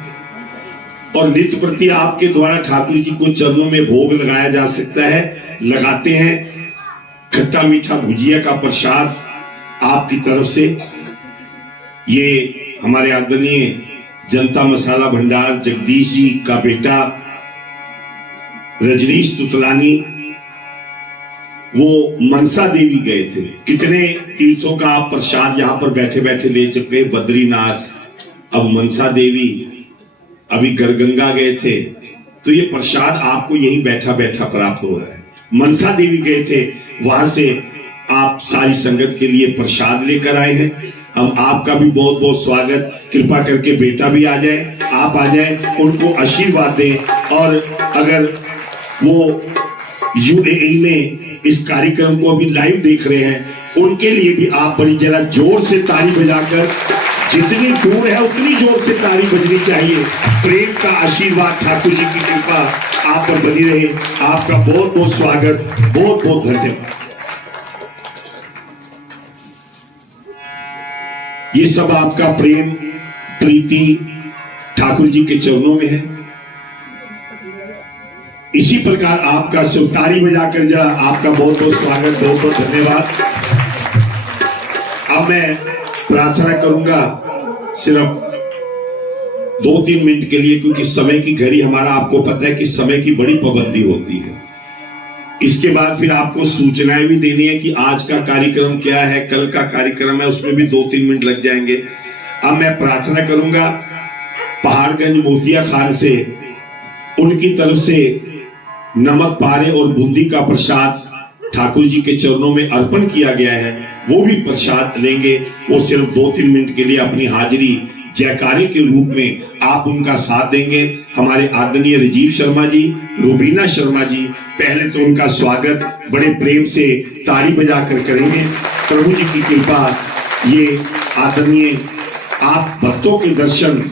और नित्य प्रति आपके द्वारा ठाकुर जी को चरणों में भोग लगाया जा सकता है, लगाते हैं। खट्टा मीठा भुजिया का प्रसाद आपकी तरफ से, ये हमारे आदरणीय जनता मसाला भंडार जगदीश जी का बेटा रजनीश तुतलानी, वो मनसा देवी गए थे। कितने तीर्थों का आप प्रसाद यहाँ पर बैठे बैठे ले चुके, बद्रीनाथ, अब मनसा देवी, अभी गढ़गंगा गए थे, तो ये प्रसाद आपको यहीं बैठा बैठा प्राप्त हो रहा है। मनसा देवी गए थे, वहां से आप सारी संगत के लिए प्रसाद लेकर आए हैं। हम आपका भी बहुत बहुत स्वागत, कृपा करके बेटा भी आ जाए, आप आ जाए, उनको आशीर्वाद दें। और अगर वो यूएई में इस कार्यक्रम को अभी लाइव देख रहे हैं, उनके लिए भी आप बड़ी जरा जोर से ताली बजाकर, जितनी दूर है उतनी जोर से ताली बजनी चाहिए। प्रेम का आशीर्वाद, ठाकुर जी की कृपा आप पर बनी रहे। आपका बहुत बहुत स्वागत, बहुत बहुत धन्यवाद। ये सब आपका प्रेम प्रीति ठाकुर जी के चरणों में है। इसी प्रकार आपका सब ताली बजाकर जरा आपका बहुत बहुत स्वागत, बहुत बहुत धन्यवाद। अब मैं प्रार्थना करूंगा सिर्फ 2-3 मिनट के लिए, क्योंकि समय की घड़ी, हमारा आपको पता है कि समय की बड़ी पाबंदी होती है। इसके बाद फिर आपको सूचनाएं भी देनी है कि आज का कार्यक्रम क्या है, कल का कार्यक्रम है, उसमें भी 2-3 मिनट लग जाएंगे। अब मैं प्रार्थना करूंगा पहाड़गंज मोतिया खान से, उनकी तरफ से नमक पारे और बूंदी का प्रसाद ठाकुर जी के चरणों में अर्पण किया गया है, वो भी प्रसाद लेंगे। वो सिर्फ 2-3 मिनट के लिए अपनी हाजिरी जयकारे के रूप में आप उनका साथ देंगे। हमारे आदरणीय राजीव शर्मा जी, रुबीना शर्मा जी, पहले तो उनका स्वागत बड़े प्रेम से ताली बजाकर करेंगे। प्रभु जी की कृपा, ये आदरणीय आप भक्तों के दर्शन,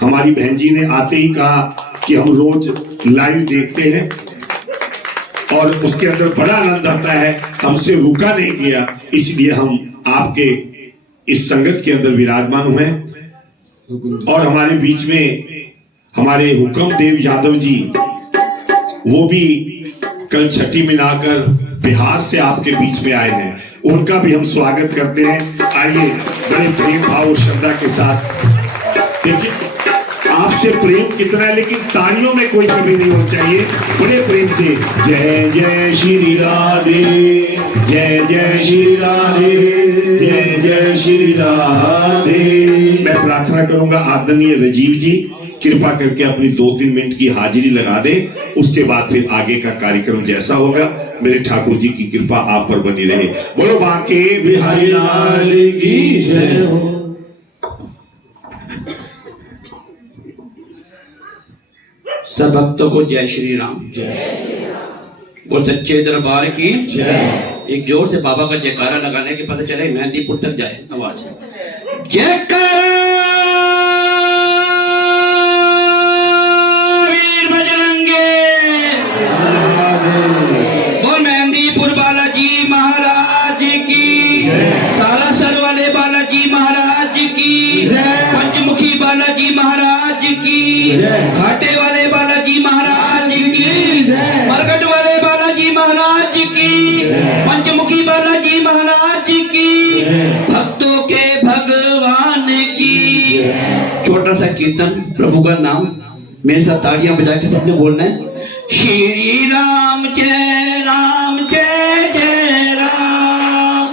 हमारी बहन जी ने आते ही कहा कि हम रोज लाइव देखते हैं और उसके अंदर बड़ा आनंद आता है, हमसे रुका नहीं गया, इसलिए हम आपके इस संगत के अंदर विराजमान हुए। और हमारे बीच में हमारे हुक्म देव यादव जी, वो भी कल छठी मनाकर बिहार से आपके बीच में आए हैं, उनका भी हम स्वागत करते हैं। आइए बड़े प्रेम भाव और श्रद्धा के साथ। देखिए आपसे प्रेम कितना है, लेकिन तालियों में कोई कमी नहीं होनी चाहिए। बड़े प्रेम से जय जय श्री राधे, जय जय श्री राधे, जय जय श्री राधे। मैं प्रार्थना करूंगा आदरणीय राजीव जी कृपा करके अपनी 2-3 मिनट की हाजिरी लगा दे, उसके बाद फिर आगे का कार्यक्रम जैसा होगा, मेरे ठाकुर जी की कृपा आप पर बनी रहे। बोलो बांके बिहारी लाल की जय हो। सब भक्तों को जय श्री राम, जय और सच्चे दरबार की जय। एक जोर से बाबा का जयकारा लगाने के पता चले मेहंदीपुर तक जाए आवाज। जयकारा वीर बजरंगे, बोल मेहंदीपुर बालाजी महाराज की, सालासर वाले बालाजी महाराज की, पंचमुखी बालाजी महाराज की, घाटे वाले बालाजी महाराज की, मरकट वाले बालाजी महाराज की, पंचमुखी बालाजी महाराज की, भक्तों के भगवान की। छोटा सा कीर्तन, प्रभु का नाम मेरे साथ तालियां बजा के सबने बोलना है। श्री राम जय राम, जय जय राम,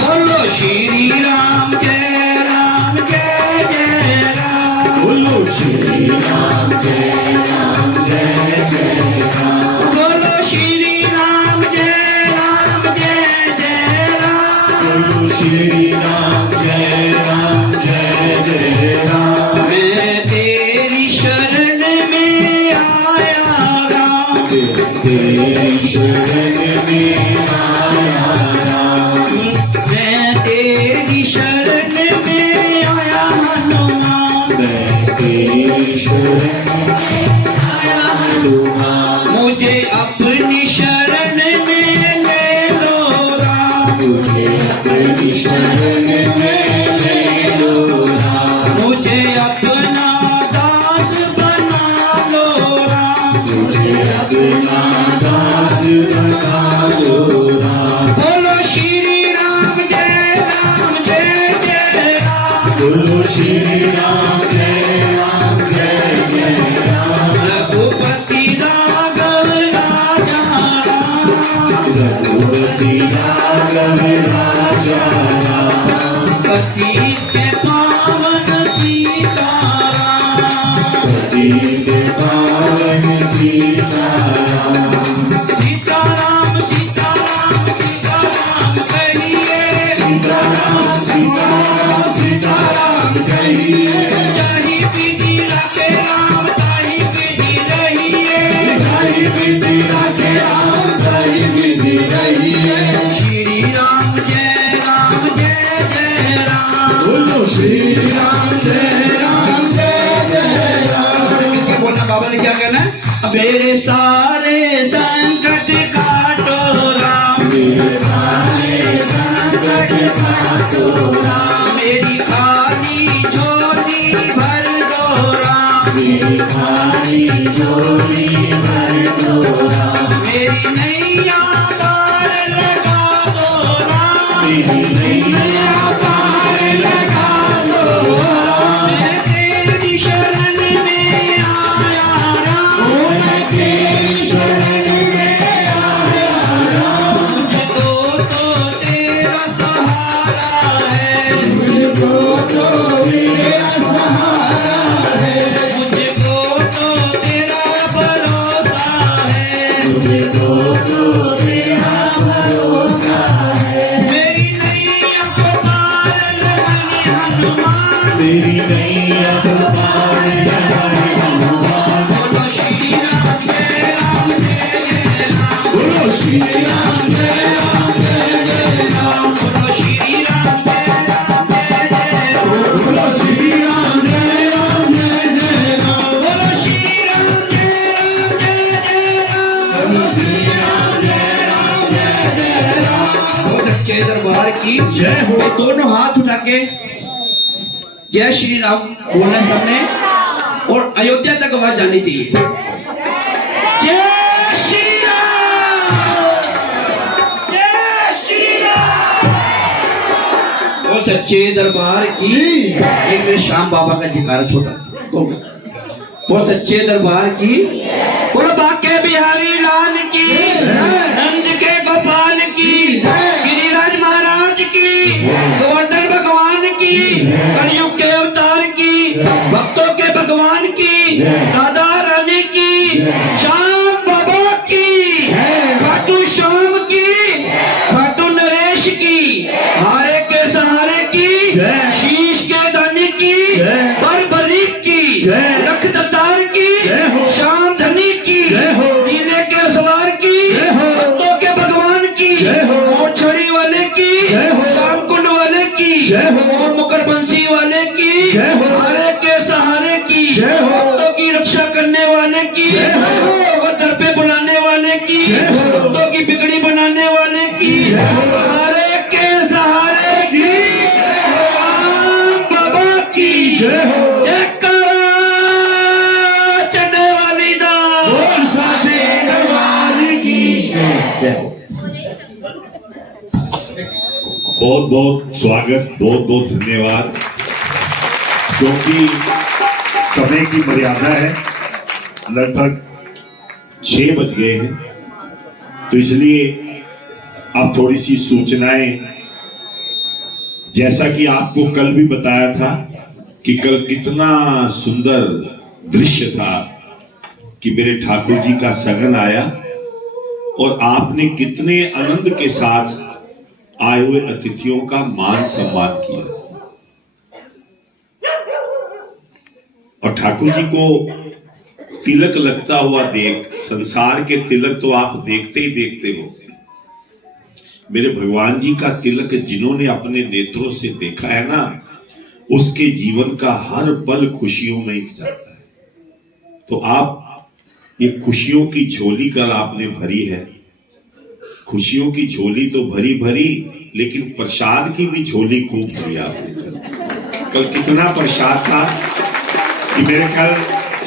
बोलो श्री राम जय राम, जय जय राम, बोलो श्री राम जय राम, जय जय राम, बोलो श्री राम जय राम, जय जय राम, बोलो श्री राम जय राम, जय जय राम। मैं तेरी शरण में आया राम, तेरी शरण में आया राम, मैं तेरी शरण में आया हनुमान, मुझे अपनी शरण में ले लो राम, मुझे अपनी शरण में ले लो राम, मुझे अपना दास बना लो राम, मुझे अपना दास बना लो राम। बोलो श्री राम जय राम, बोलो श्री राम जय राम रघुपति राघव राजा राम, रघुपति राघव राजा राम, पति के पावन सीताराम, पति के पावन सीताराम, सीताराम सीताराम सीताराम कहिए, सीताराम सीताराम सीताराम कहिए, जाहि विधि राखे राम ताहि विधि रहिए, जाहि विधि राखे राम ताहि विधि रहिए। श्री राम जय राम, बोलो श्री राम जय राम किसके बोलना बाबा ने क्या कहना है? मेरे सारे संकट काटो राम, मेरे सारे संकट काटो राम, मेरी खाली झोली भर दो राम, मेरी खाली झोली भर दो राम, मेरी नैया पार लगा दो राम, मेरी नैया पार लगा दो राम। मैं तेरी शरण में आया राम, मैं तेरी शरण में आया राम, मुझको तो तेरा सहारा है, मुझको तो तेरा सहारा है, मुझको तो तेरा भरोसा है, मुझको तो तेरा भरोसा है। मेरी नैया को पार लगाने हनुमान, मेरी नैया को पार लगाने हनुमान। बोलो श्री राम जय राम, बोलो श्री राम जय राम, बोलो श्री राम जय राम, बोलो श्री राम जय राम, बोलो श्री राम जय राम, बोलो श्री राम जय राम। हो सच्चे दरबार की जय हो। दोनों हाथ उठा के जय श्री राम बोलना सबने, और अयोध्या तक आवाज जानी चाहिए। जय श्री राम, जय श्री राम। और सच्चे दरबार की एक मेरे श्याम बाबा का जिक्र छोटा और सच्चे दरबार की, बोलो बाके बिहारी लाल की, नंद के गोपाल की, गिरिराज महाराज की, गोवर्धन भगवान की, कलयुग के अवतार की, भक्तों के भगवान की, राधा रानी की, श्याम बाबा की, खाटू श्याम की, खाटू नरेश की, हारे के सहारे की, शीश के दानी की, बरबरी की, रख दत्तार की, श्याम धनी की, नीले के सवार की, भक्तों के भगवान की, मोछड़ी वाले की, श्याम कुंड वाले की, और मुकर बंसी वाले की, हारे के सहारे की, भक्तों की रक्षा करने वाले की, वो दर पे बुलाने वाले की, भक्तों की बिगड़ी बनाने वाले की, हारे के सहारे की, राम बाबा की जय हो। चढ़ने वाली दा साचे दरबार की जय हो। बहुत बहुत स्वागत, बहुत बहुत धन्यवाद। क्योंकि समय की मर्यादा है, लगभग 6 बज गए हैं, तो इसलिए आप थोड़ी सी सूचनाएं, जैसा कि आपको कल भी बताया था कि कल कितना सुंदर दृश्य था कि मेरे ठाकुर जी का सगन आया और आपने कितने आनंद के साथ आए हुए अतिथियों का मान सम्मान किया। और ठाकुर जी को तिलक लगता हुआ देख, संसार के तिलक तो आप देखते ही देखते हो, मेरे भगवान जी का तिलक जिन्होंने अपने नेत्रों से देखा है ना, उसके जीवन का हर पल खुशियों में ही जाता है। तो आप ये खुशियों की झोली कल आपने भरी है। खुशियों की झोली तो भरी भरी, लेकिन प्रसाद की भी झोली खूब भरी आपने। कल कितना प्रसाद था कि मेरे ख्याल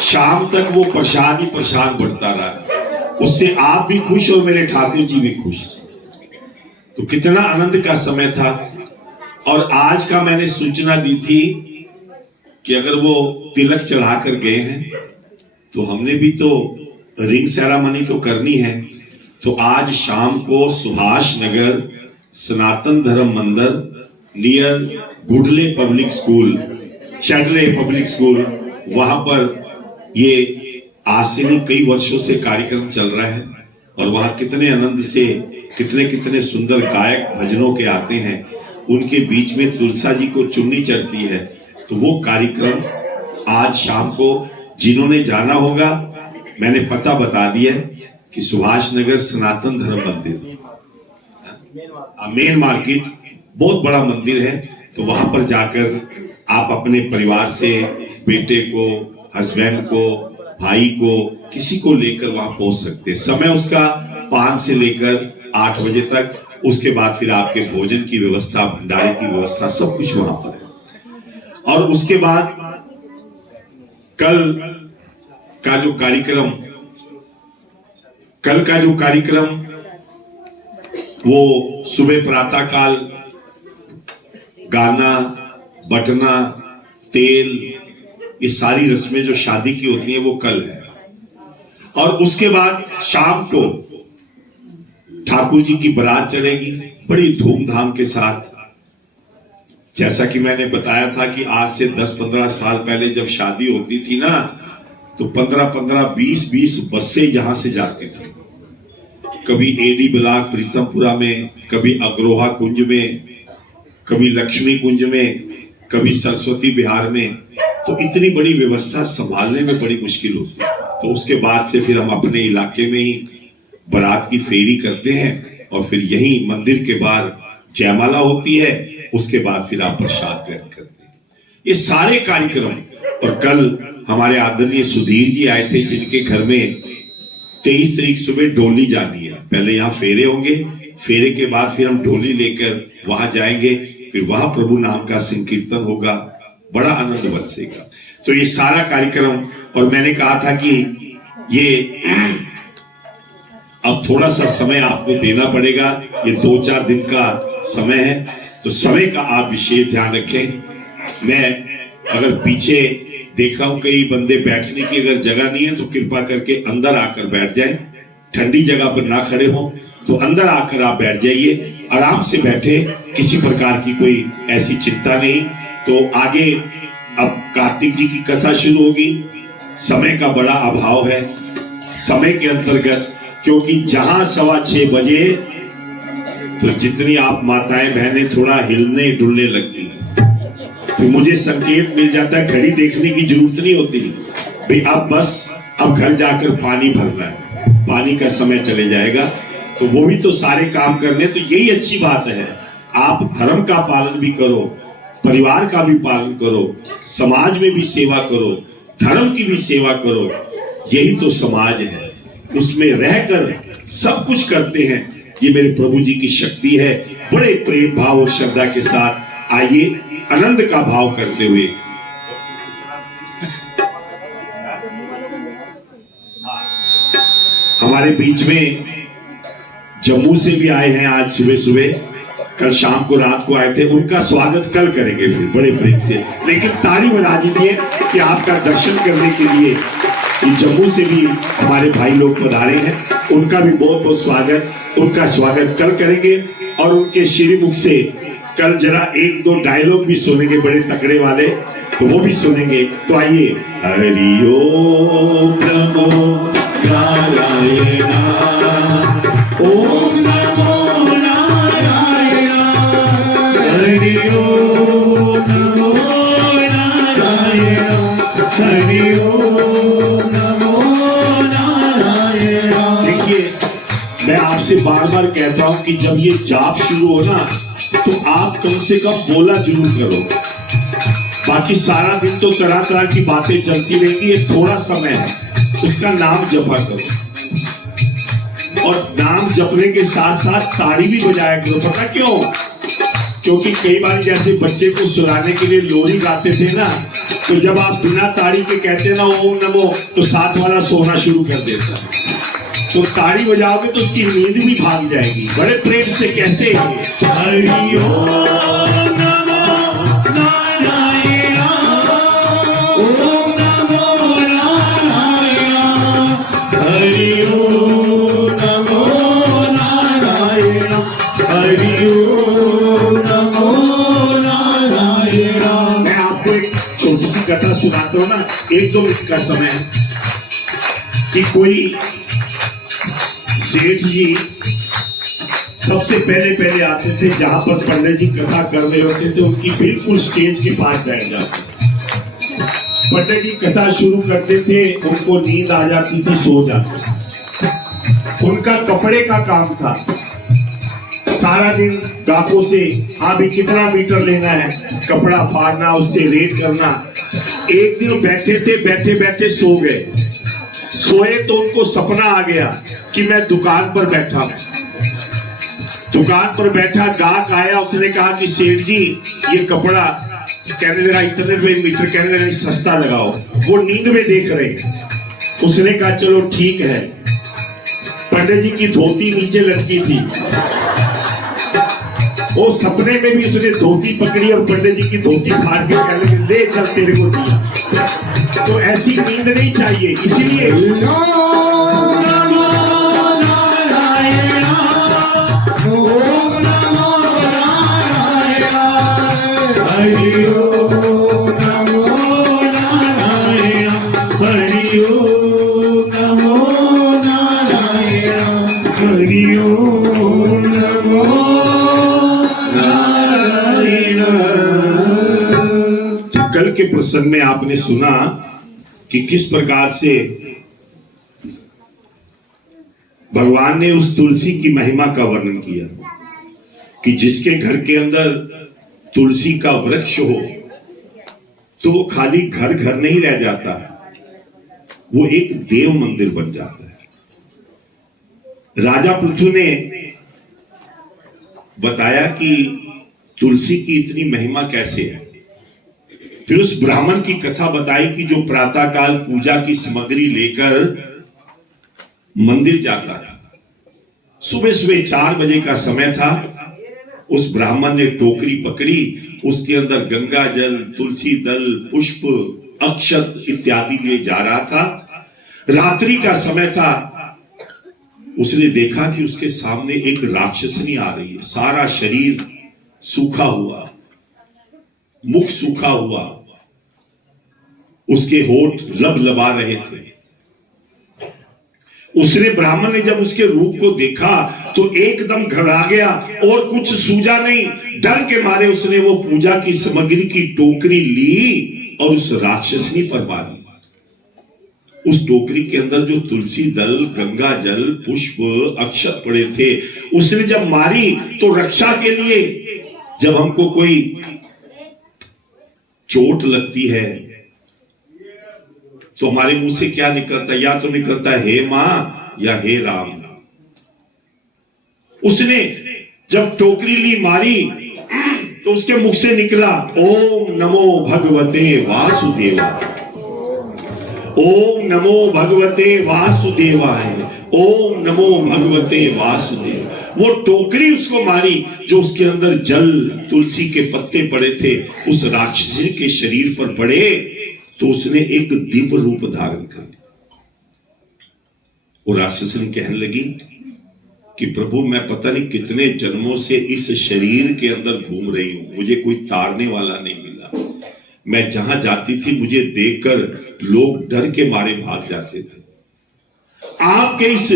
शाम तक वो प्रसाद ही प्रसाद बढ़ता रहा। उससे आप भी खुश और मेरे ठाकुर जी भी खुश। तो कितना आनंद का समय था। और आज का मैंने सूचना दी थी कि अगर वो तिलक चढ़ा कर गए हैं तो हमने भी तो रिंग सेरेमनी तो करनी है। तो आज शाम को Subhash Nagar Sanatan Dharma Mandir near Goodley public school, Shadley public school, वहां पर ये आज से नहीं कई वर्षों से कार्यक्रम चल रहा है। और वहां कितने आनंद से कितने कितने सुंदर गायक भजनों के आते हैं। उनके बीच में तुलसा जी को चुन्नी चढ़ती है। तो वो कार्यक्रम आज शाम को जिन्होंने जाना होगा, मैंने पता बता दिया कि सुभाष नगर सनातन धर्म मंदिर, मेन मार्केट, बहुत बड़ा मंदिर है। तो वहां पर जाकर आप अपने परिवार से बेटे को, हस्बैंड को, भाई को, किसी को लेकर वहां पहुंच सकते हैं। समय उसका 5 से लेकर 8 बजे तक। उसके बाद फिर आपके भोजन की व्यवस्था, भंडारे की व्यवस्था, सब कुछ वहां पर है। और उसके बाद कल का जो कार्यक्रम वो सुबह प्रातः काल गाना, बटना, तेल, ये सारी रस्में जो शादी की होती है वो कल है। और उसके बाद शाम को ठाकुर जी की बारात चढ़ेगी बड़ी धूमधाम के साथ। जैसा कि मैंने बताया था कि आज से 10-15 साल पहले जब शादी होती थी ना, तो 15-15, 20-20 बसें यहां से जाती थी। कभी एडी ब्लॉक प्रीतमपुरा में, कभी अग्रोहा कुंज में, कभी लक्ष्मी कुंज में, कभी सरस्वती विहार में। तो इतनी बड़ी व्यवस्था संभालने में बड़ी मुश्किल होती है। तो उसके बाद से फिर हम अपने इलाके में ही बारात की फेरी करते हैं और फिर यही मंदिर के बाहर जयमाला होती है। उसके बाद फिर आप प्रसाद ग्रहण करते हैं। ये सारे कार्यक्रम। और कल हमारे आदरणीय सुधीर जी आए थे, जिनके घर में 23 तारीख सुबह डोली जानी है। पहले यहाँ फेरे होंगे, फेरे के बाद फिर हम डोली लेकर वहां जाएंगे, फिर वहां प्रभु नाम का संकीर्तन होगा, बड़ा आनंद बरसेगा। तो ये सारा कार्यक्रम। और मैंने कहा था कि ये अब थोड़ा सा समय आपको देना पड़ेगा, ये 2-4 दिन का समय है, तो समय का आप विशेष ध्यान रखें। मैं अगर पीछे देख रहा हूं कई बंदे बैठने की अगर जगह नहीं है तो कृपा करके अंदर आकर बैठ जाएं। ठंडी जगह पर ना खड़े हो तो अंदर आकर आप बैठ जाइए, आराम से बैठे, किसी प्रकार की कोई ऐसी चिंता नहीं। तो आगे अब कार्तिक जी की कथा शुरू होगी। समय का बड़ा अभाव है समय के अंतर्गत, क्योंकि जहां 6:15 बजे तो जितनी आप माताएं बहनें थोड़ा हिलने डुलने लगती हैं, तो मुझे संकेत मिल जाता है, घड़ी देखने की जरूरत नहीं होती भाई, अब बस अब घर जाकर पानी भरना है, पानी का समय चले जाएगा। तो वो भी तो सारे काम करने। तो यही अच्छी बात है, आप धर्म का पालन भी करो, परिवार का भी पालन करो, समाज में भी सेवा करो, धर्म की भी सेवा करो। यही तो समाज है, उसमें रहकर सब कुछ करते हैं। ये मेरे प्रभु जी की शक्ति है। बड़े प्रेम भाव और श्रद्धा के साथ आइए, आनंद का भाव करते हुए। हमारे बीच में जम्मू से भी आए हैं आज सुबह सुबह, कल शाम को रात को आए थे, उनका स्वागत कल करेंगे फिर बड़े प्रेम से। लेकिन ताली बजा दीजिए कि आपका दर्शन करने के लिए जम्मू से भी हमारे भाई लोग पधारे हैं, उनका भी बहुत बहुत स्वागत। उनका स्वागत कल करेंगे और उनके श्रीमुख से कल जरा 1-2 डायलॉग भी सुनेंगे बड़े तकड़े वाले, तो वो भी सुनेंगे। तो आइए। हरि ओम नमो नारायण, ओम नमो नारायण, हरि ओम नमो नारायण, हरि ओम नमो नारायण। देखिए, मैं आपसे बार बार कहता हूं कि जब ये जाप शुरू हो ना, तो आप कम से कम बोला जरूर करो। बाकी सारा दिन तो तरह तरह की बातें चलती रहेंगी, ये थोड़ा समय है। उसका नाम जपा करो, और नाम जपने के साथ साथ ताड़ी भी बजाया करो। पता क्यों? क्योंकि कई बार जैसे बच्चे को सुलाने के लिए लोरी गाते थे ना, तो जब आप बिना ताड़ी के कहते ना ओम नमो, तो साथ वाला सोना शुरू कर देता है। तो ताड़ी बजाओगे तो उसकी नींद भी भाग जाएगी। बड़े प्रेम से कहते हैं हरि ओम नमो नारायण, ओम नमो नारायण, हरि ओम नमो नारायण, हरि ओम नमो नारायण। मैं आपको एक छोटी सी कथा सुनाता हूँ ना, 1-2 मिनट का समय है कि कोई सेठ जी सबसे पहले आते थे जहां पर पंडित जी कथा कर रहे होते थे, उनकी बिल्कुल स्टेज के पास बैठ जाते। पंडित जी कथा शुरू करते थे, उनको नींद आ जाती थी, सो जाते। उनका कपड़े का काम था, सारा दिन गाहकों से हाँ भी कितना मीटर लेना है, कपड़ा फाड़ना, उससे रेट करना। एक दिन बैठे बैठे सो गए। सोए तो उनको सपना आ गया कि मैं दुकान पर बैठा हूं। दुकान पर बैठा गाहक आया, उसने कहा कि सेठ जी ये कपड़ा, कहने लगा इतने रुपए मीटर, कहने लगा सस्ता लगाओ। वो नींद में देख रहे, उसने कहा चलो ठीक है। पंडित जी की धोती नीचे लटकी थी, वो सपने में भी उसने धोती पकड़ी और पंडित जी की धोती फाड़ के कहने लगे ले चल तेरे को दिया। तो ऐसी नींद नहीं चाहिए, इसलिए कल के प्रसंग में आपने सुना कि किस प्रकार से भगवान ने उस तुलसी की महिमा का वर्णन किया कि जिसके घर के अंदर तुलसी का वृक्ष हो तो वो खाली घर नहीं रह जाता, वो एक देव मंदिर बन जाता है। राजा पृथु ने बताया कि तुलसी की इतनी महिमा कैसे है। फिर उस ब्राह्मण की कथा बताई कि जो प्रातःकाल पूजा की सामग्री लेकर मंदिर जाता था, सुबह 4 बजे का समय था। उस ब्राह्मण ने टोकरी पकड़ी, उसके अंदर गंगा जल, तुलसी दल, पुष्प, अक्षत इत्यादि लिए जा रहा था। रात्रि का समय था। उसने देखा कि उसके सामने एक राक्षसनी आ रही है, सारा शरीर सूखा हुआ, मुख सूखा हुआ, उसके होठ लबलबा रहे थे। उसने ब्राह्मण ने जब उसके रूप को देखा तो एकदम घबरा गया और कुछ सूझा नहीं। डर के मारे उसने वो पूजा की सामग्री की टोकरी ली और उस राक्षसनी पर मारी। उस टोकरी के अंदर जो तुलसी दल, गंगा जल, पुष्प, अक्षत पड़े थे, उसने जब मारी तो रक्षा के लिए, जब हमको कोई चोट लगती है तो हमारे मुंह से क्या निकलता है? या तो निकलता है हे मां या हे राम। उसने जब टोकरी ली मारी तो उसके मुख से निकला ओम नमो भगवते वासुदेवाय, ओम नमो भगवते वासुदेवाय, ओम नमो भगवते वासुदेव। वो टोकरी उसको मारी, जो उसके अंदर जल, तुलसी के पत्ते पड़े थे, उस राक्षसी के शरीर पर पड़े तो उसने एक दिव्य रूप धारण कर लिया। वो राक्षसी कहने लगी कि प्रभु मैं पता नहीं कितने जन्मों से इस शरीर के अंदर घूम रही हूं, मुझे कोई तारने वाला नहीं मिला। मैं जहां जाती थी मुझे देखकर लोग डर के मारे भाग जाते थे। आपके इस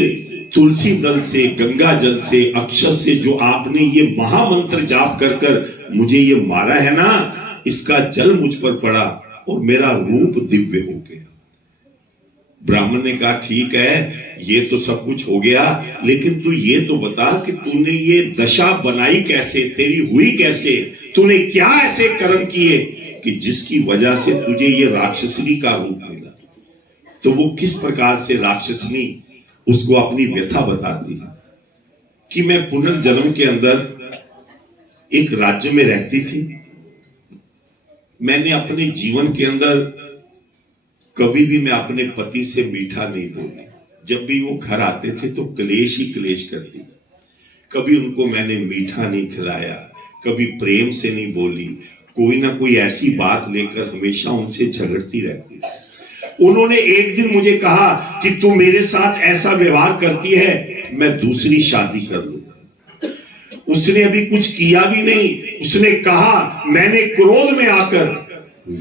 तुलसी दल से, गंगा जल से, अक्षत से जो आपने ये महामंत्र जाप कर कर मुझे ये मारा है ना, इसका जल मुझ पर पड़ा और मेरा रूप दिव्य हो गया। ब्राह्मण ने कहा ठीक है, ये तो सब कुछ हो गया, लेकिन तू ये तो बता कि तूने ये दशा बनाई कैसे, तेरी हुई कैसे, तूने क्या ऐसे कर्म किए कि जिसकी वजह से तुझे ये राक्षसी का रूप मिला। तो वो किस प्रकार से राक्षसनी उसको अपनी व्यथा बताती है कि मैं पुनर्जन्म के अंदर एक राज्य में रहती थी। मैंने अपने जीवन के अंदर कभी भी मैं अपने पति से मीठा नहीं बोली। जब भी वो घर आते थे तो क्लेश ही क्लेश करती। कभी उनको मैंने मीठा नहीं खिलाया, कभी प्रेम से नहीं बोली, कोई ना कोई ऐसी बात लेकर हमेशा उनसे झगड़ती रहती। उन्होंने एक दिन मुझे कहा कि तू मेरे साथ ऐसा व्यवहार करती है, मैं दूसरी शादी कर लूंगा। उसने अभी कुछ किया भी नहीं, उसने कहा मैंने क्रोध में आकर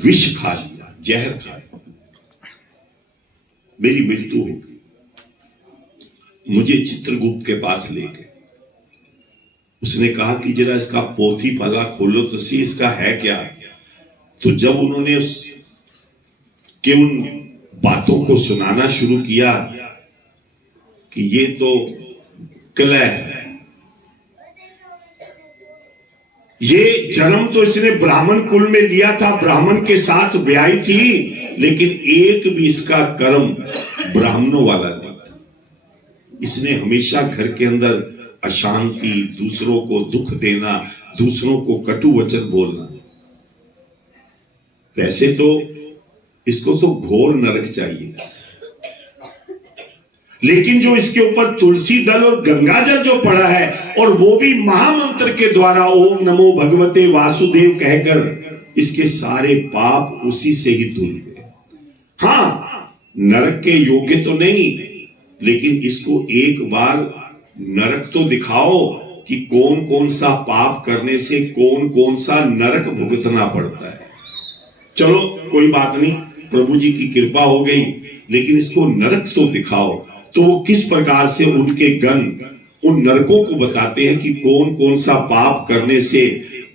विष खा लिया, जहर खा लिया, मेरी मृत्यु हो गई। मुझे चित्रगुप्त के पास ले गए। उसने कहा कि जरा इसका पोथी पला खोलो तो सी इसका है क्या। तो जब उन्होंने के उन बातों को सुनाना शुरू किया कि ये तो कलह है, ये जन्म तो इसने ब्राह्मण कुल में लिया था, ब्राह्मण के साथ ब्याही थी, लेकिन एक भी इसका कर्म ब्राह्मणों वाला नहीं था। इसने हमेशा घर के अंदर अशांति, दूसरों को दुख देना, दूसरों को कटु वचन बोलना। वैसे तो इसको तो घोर नरक चाहिए, लेकिन जो इसके ऊपर तुलसी दल और गंगा जल जो पड़ा है, और वो भी महामंत्र के द्वारा ओम नमो भगवते वासुदेव कहकर, इसके सारे पाप उसी से ही धुल गए। हाँ, नरक के योग्य तो नहीं, लेकिन इसको एक बार नरक तो दिखाओ कि कौन कौन सा पाप करने से कौन कौन सा नरक भुगतना पड़ता है। चलो कोई बात नहीं, प्रभु जी की कृपा हो गई, लेकिन इसको नरक तो दिखाओ। तो वो किस प्रकार से उनके गण उन नरकों को बताते हैं कि कौन कौन सा पाप करने से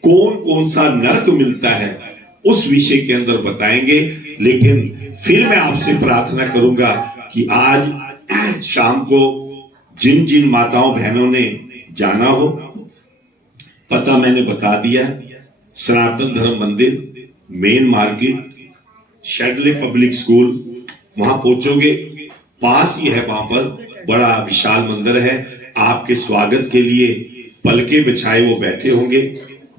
कौन कौन सा नरक मिलता है, उस विषय के अंदर बताएंगे। लेकिन फिर मैं आपसे प्रार्थना करूंगा कि आज शाम को जिन जिन माताओं बहनों ने जाना हो, पता मैंने बता दिया, सनातन धर्म मंदिर, मेन मार्केट, शेडले पब्लिक स्कूल, वहां पहुंचोगे, पास ही है, वहां पर बड़ा विशाल मंदिर है। आपके स्वागत के लिए पलके बिछाए वो बैठे होंगे।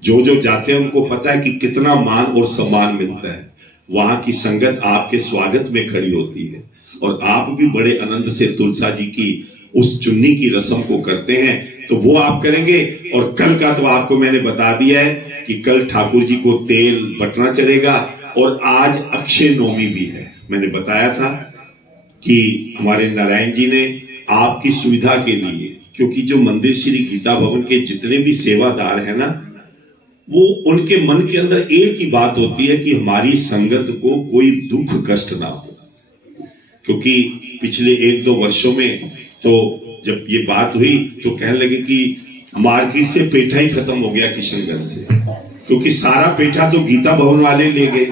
जो जो जाते हैं उनको पता है कि कितना मान और सम्मान मिलता है। वहां की संगत आपके स्वागत में खड़ी होती है, और आप भी बड़े आनंद से तुलसा जी की उस चुन्नी की रस्म को करते हैं। तो वो आप करेंगे। और कल का तो आपको मैंने बता दिया है कि कल ठाकुर जी को तेल बटना चढ़ेगा, और आज अक्षय नवमी भी है। मैंने बताया था कि हमारे नारायण जी ने आपकी सुविधा के लिए, क्योंकि जो मंदिर श्री गीता भवन के जितने भी सेवादार हैं ना, वो उनके मन के अंदर एक ही बात होती है कि हमारी संगत को कोई दुख कष्ट ना हो। क्योंकि पिछले 1-2 वर्षों में तो जब ये बात हुई तो कहने लगे कि मार्केट से पेठा ही खत्म हो गया किशनगंज से, क्योंकि सारा पेठा तो गीता भवन वाले ले गए,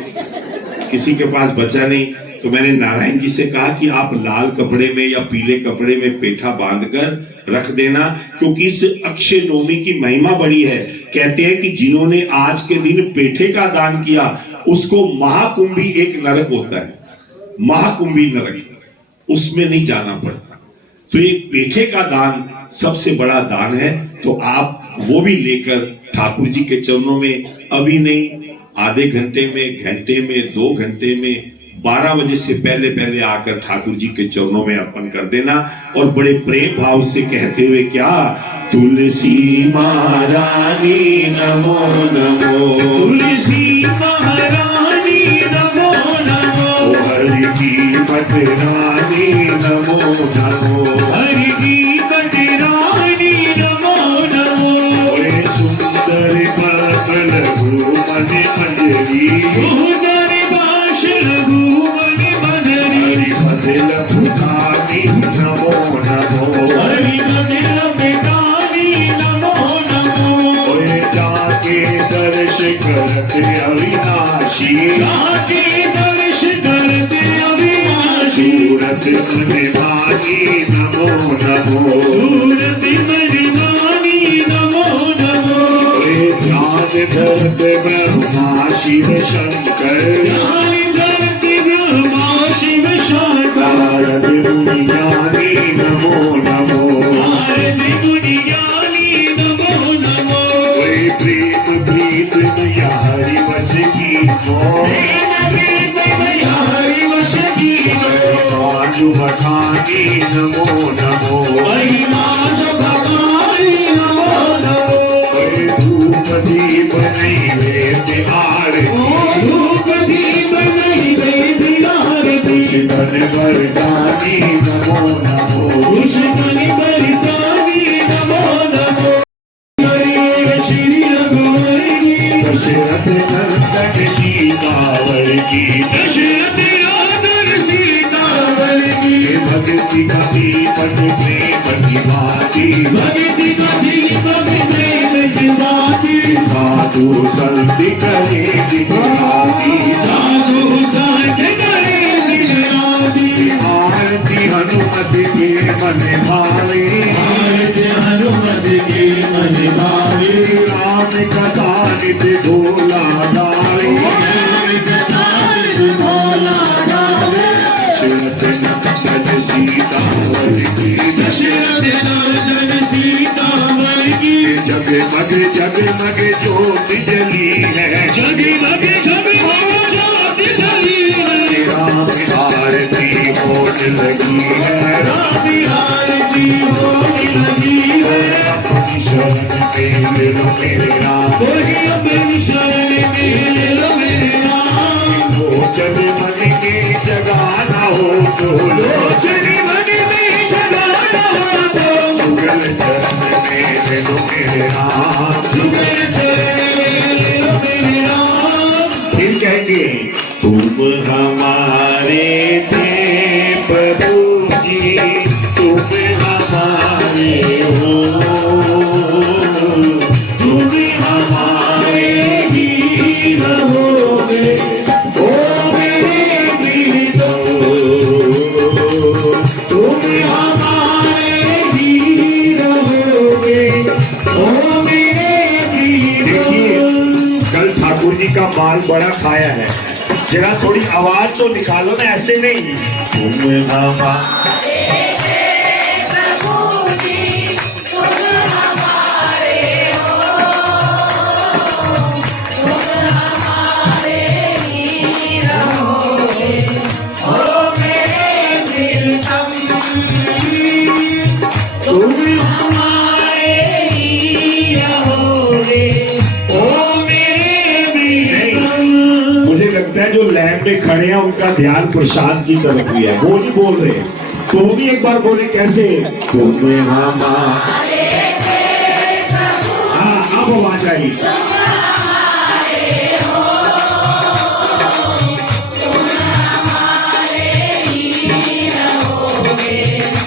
किसी के पास बचा नहीं। तो मैंने नारायण जी से कहा कि आप लाल कपड़े में या पीले कपड़े में पेठा बांधकर रख देना, क्योंकि इस अक्षय नवमी की महिमा बड़ी है। कहते हैं कि जिन्होंने आज के दिन पेठे का दान किया, उसको महाकुंभी एक नरक होता है, महाकुंभी नरक, उसमें नहीं जाना पड़ता। तो ये पेठे का दान सबसे बड़ा दान है। तो आप वो भी लेकर ठाकुर जी के चरणों में, अभी नहीं, आधे घंटे में, घंटे में, 2 घंटे में, 12 बजे से पहले पहले आकर ठाकुर जी के चरणों में अर्पण कर देना। और बड़े प्रेम भाव से कहते हुए, क्या तुलसी महारानी नमो नमो, तुलसी महारानी नमो नमो, हरि की पटरानी नमो नमो, हरि की पटरानी नमो नमो, सुंदर पल मन मंजरी, सुंदर बाश लघु मन मधुरी, दिल पुरानी नमो नमो, हरि दिल बेगानी नमो नमो, जाके दर्श करते अविनाशी, जाके दर्श करते अविनाशी, सूरत निभानी नमो नमो, सूरत मरिमानी नमो नमो, ध्यान धरते ब्रह्मा शिव शंकर, ध्यान धरते ब्रह्मा शिव शंकर, नारद मुनि ज्ञानी नमो नमो, नारद मुनि ज्ञानी नमो नमो, कोई प्रीत प्रीत मैया हरि वश की मोह, प्रीत मैया हरि वश की माधु भखानी नमो नमो, महिमा जो भगवानी नमो नमो, कोई धूप दीप नैवेद्य आरती, धूप दीप नैवेद्य आरती, धन बरसानी नमो नमो, दुश्मन बरसानी नमो नमो, श्री रघुवर की दशरथ नंदन सीतावर की, दशरथ नंदन सीतावर की, भक्ति का दीपक प्रेम की बाती, भक्ति का दीपक प्रेम की बाती, साधु संत करे दिखाती, साधु संत करे दिल आदि, आरती हनुमत के मन भावे, आरती हनुमत के मन भावे, राम कथा नित्य भोला गावे, राम कथा नित्य भोला गावे, दशरथ नंदन सीतावर की, दशरथ नंदन सीतावर की, जगमग जगमग ज्योत जली है, जगमग जगमग ज्योति जली है, राम आरती होने लगी है, राम आरती होने लगी है, अपनी शरण में ले लो मेरे राम, कोई अपनी शरण में ले लो मेरे राम, वो जगमग के जगाना हो तो लो, जगमग में जगाना हो तो, मुगल चरण में ले लो मेरे राम, तुम्हें चरण में ले लो मेरे राम, फिर कहेंगे तुम हमारे थे प्रभु जी, तुम हमारे हो, तुम हमारे ही रहोगे, ओ मेरे प्रीतम, तुम हमारे ही रहोगे, ओ मेरे प्रीतम। कल ठाकुर जी का माल बड़ा खाया है, जरा थोड़ी आवाज तो निकालो ना, ऐसे नहीं। तुम हमारे तुम हमारे ही रहोगे, ओ मेरे प्रीतम। मुझे लगता है जो लैब में खड़े हैं उनका ध्यान प्रशांत की तरफ भी है, वो नहीं बोल रहे, तो भी एक बार बोले कैसे, तुम हमारे, हाँ अब आवाज आई,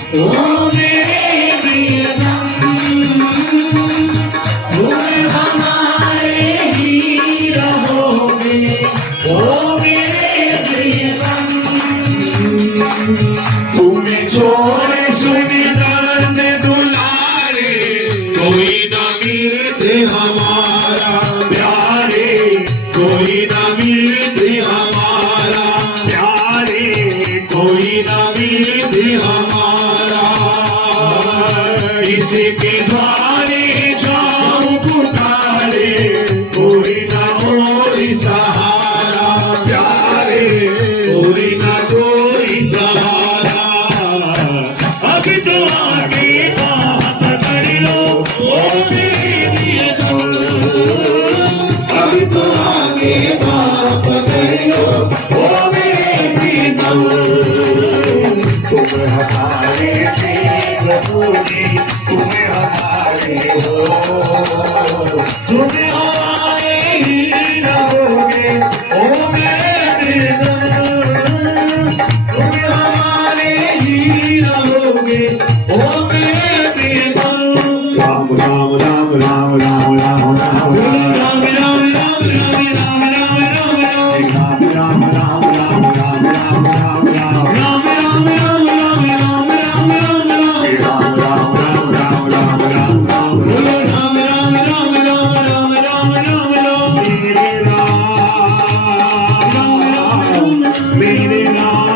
ओ मेरे प्रियतम, तुम हमारे ही रहोगे, ओ मेरे प्रियतम। तुम्हें छोड़े सुनिदान दुलारे, कोई न मिलते हमारा प्यारे, कोई न मिलते हमारा प्यारे, कोई न मिलते हमारा, इसके द्वारे जाऊं पुकारे, कोई न कोई सहारा प्यारे, कोई न कोई सहारा, अब तो आगे बात कर लो, ओ मेरे प्रियतम, अब तो आगे बात कर लो, ओ मेरे प्रियतम। तुम हमारे थे प्रभु जी, तुम हमारे हो, तुम हमारे ही रहोगे, ओ मेरे प्रियतम, तुम हमारे ही रहोगे, ओ मेरे प्रियतम। राम राम राम राम राम राम राम राम, राम राम राम राम राम राम राम राम, राम राम राम राम राम राम राम राम, राम राम राम राम राम राम राम राम, राम राम राम राम राम राम राम, बोलो राम राम राम राम राम राम राम राम, मेरे राम, मेरे राम,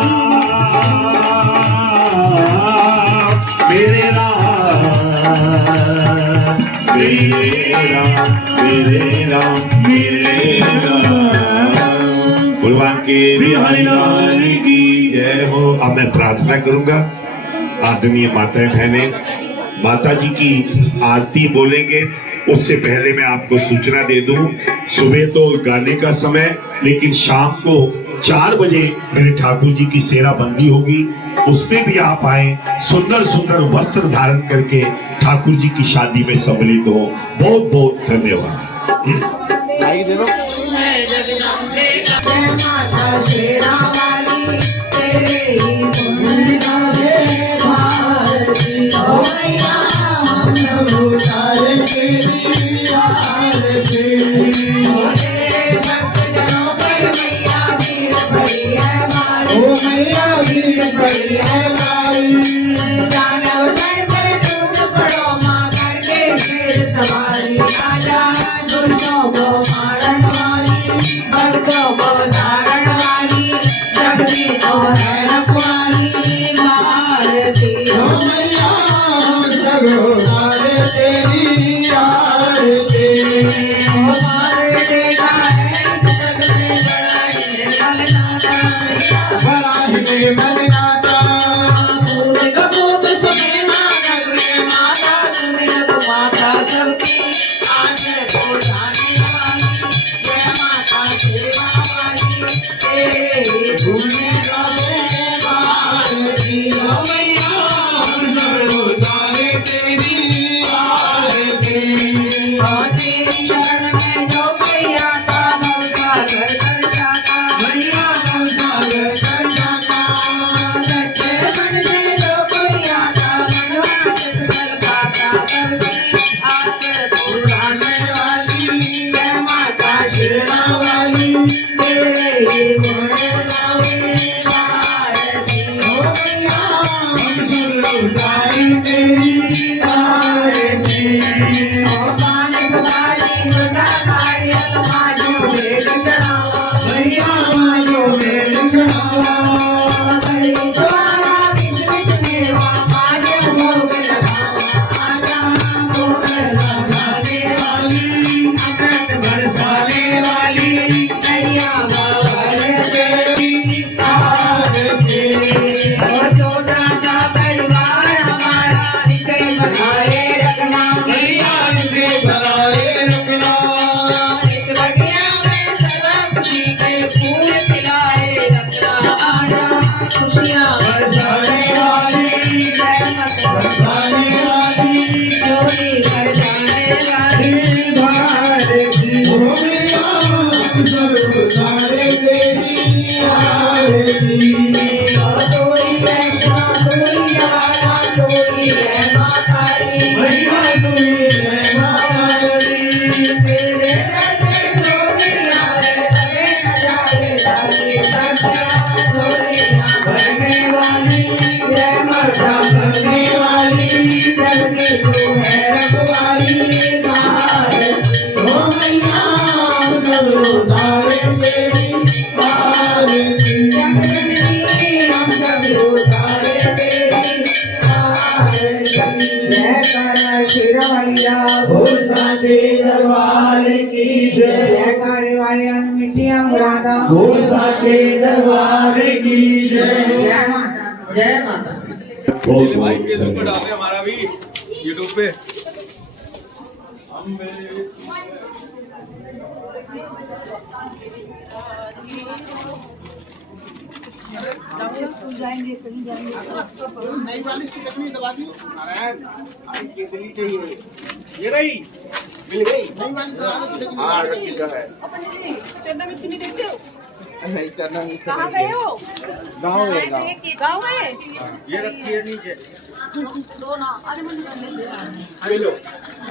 मेरे राम मेरे राम। भगवान के बिहारी लाल की जय हो। अब मैं प्रार्थना करूंगा, आदरणीय माताएं बहनें माता जी की आरती बोलेंगे। उससे पहले मैं आपको सूचना दे दूं, सुबह तो गाने का समय, लेकिन शाम को 4 बजे मेरे ठाकुर जी की सेरा बंदी होगी, उसमें भी आप आए, सुंदर सुंदर वस्त्र धारण करके ठाकुर जी की शादी में सम्मिलित हो। बहुत बहुत धन्यवाद। दरबार की जय करने वाले मिट्टियां मुरादा दरबार की जय माता जय माता। बहुत बहुत धन्यवाद। हमारा भी यूट्यूब पे जाएंगे कहीं जाएंगे नई वाली की कितनी दबा दी नारायण अभी कितनी चाहिए ये रही मिल गई नई वाली दबा दी हां रखी का है चन्ना में कितनी देते हो नहीं चना नहीं कहाँ गए हो गांव है गाँव गए ये रखी है नीचे दो ना अरे मुझे ले लो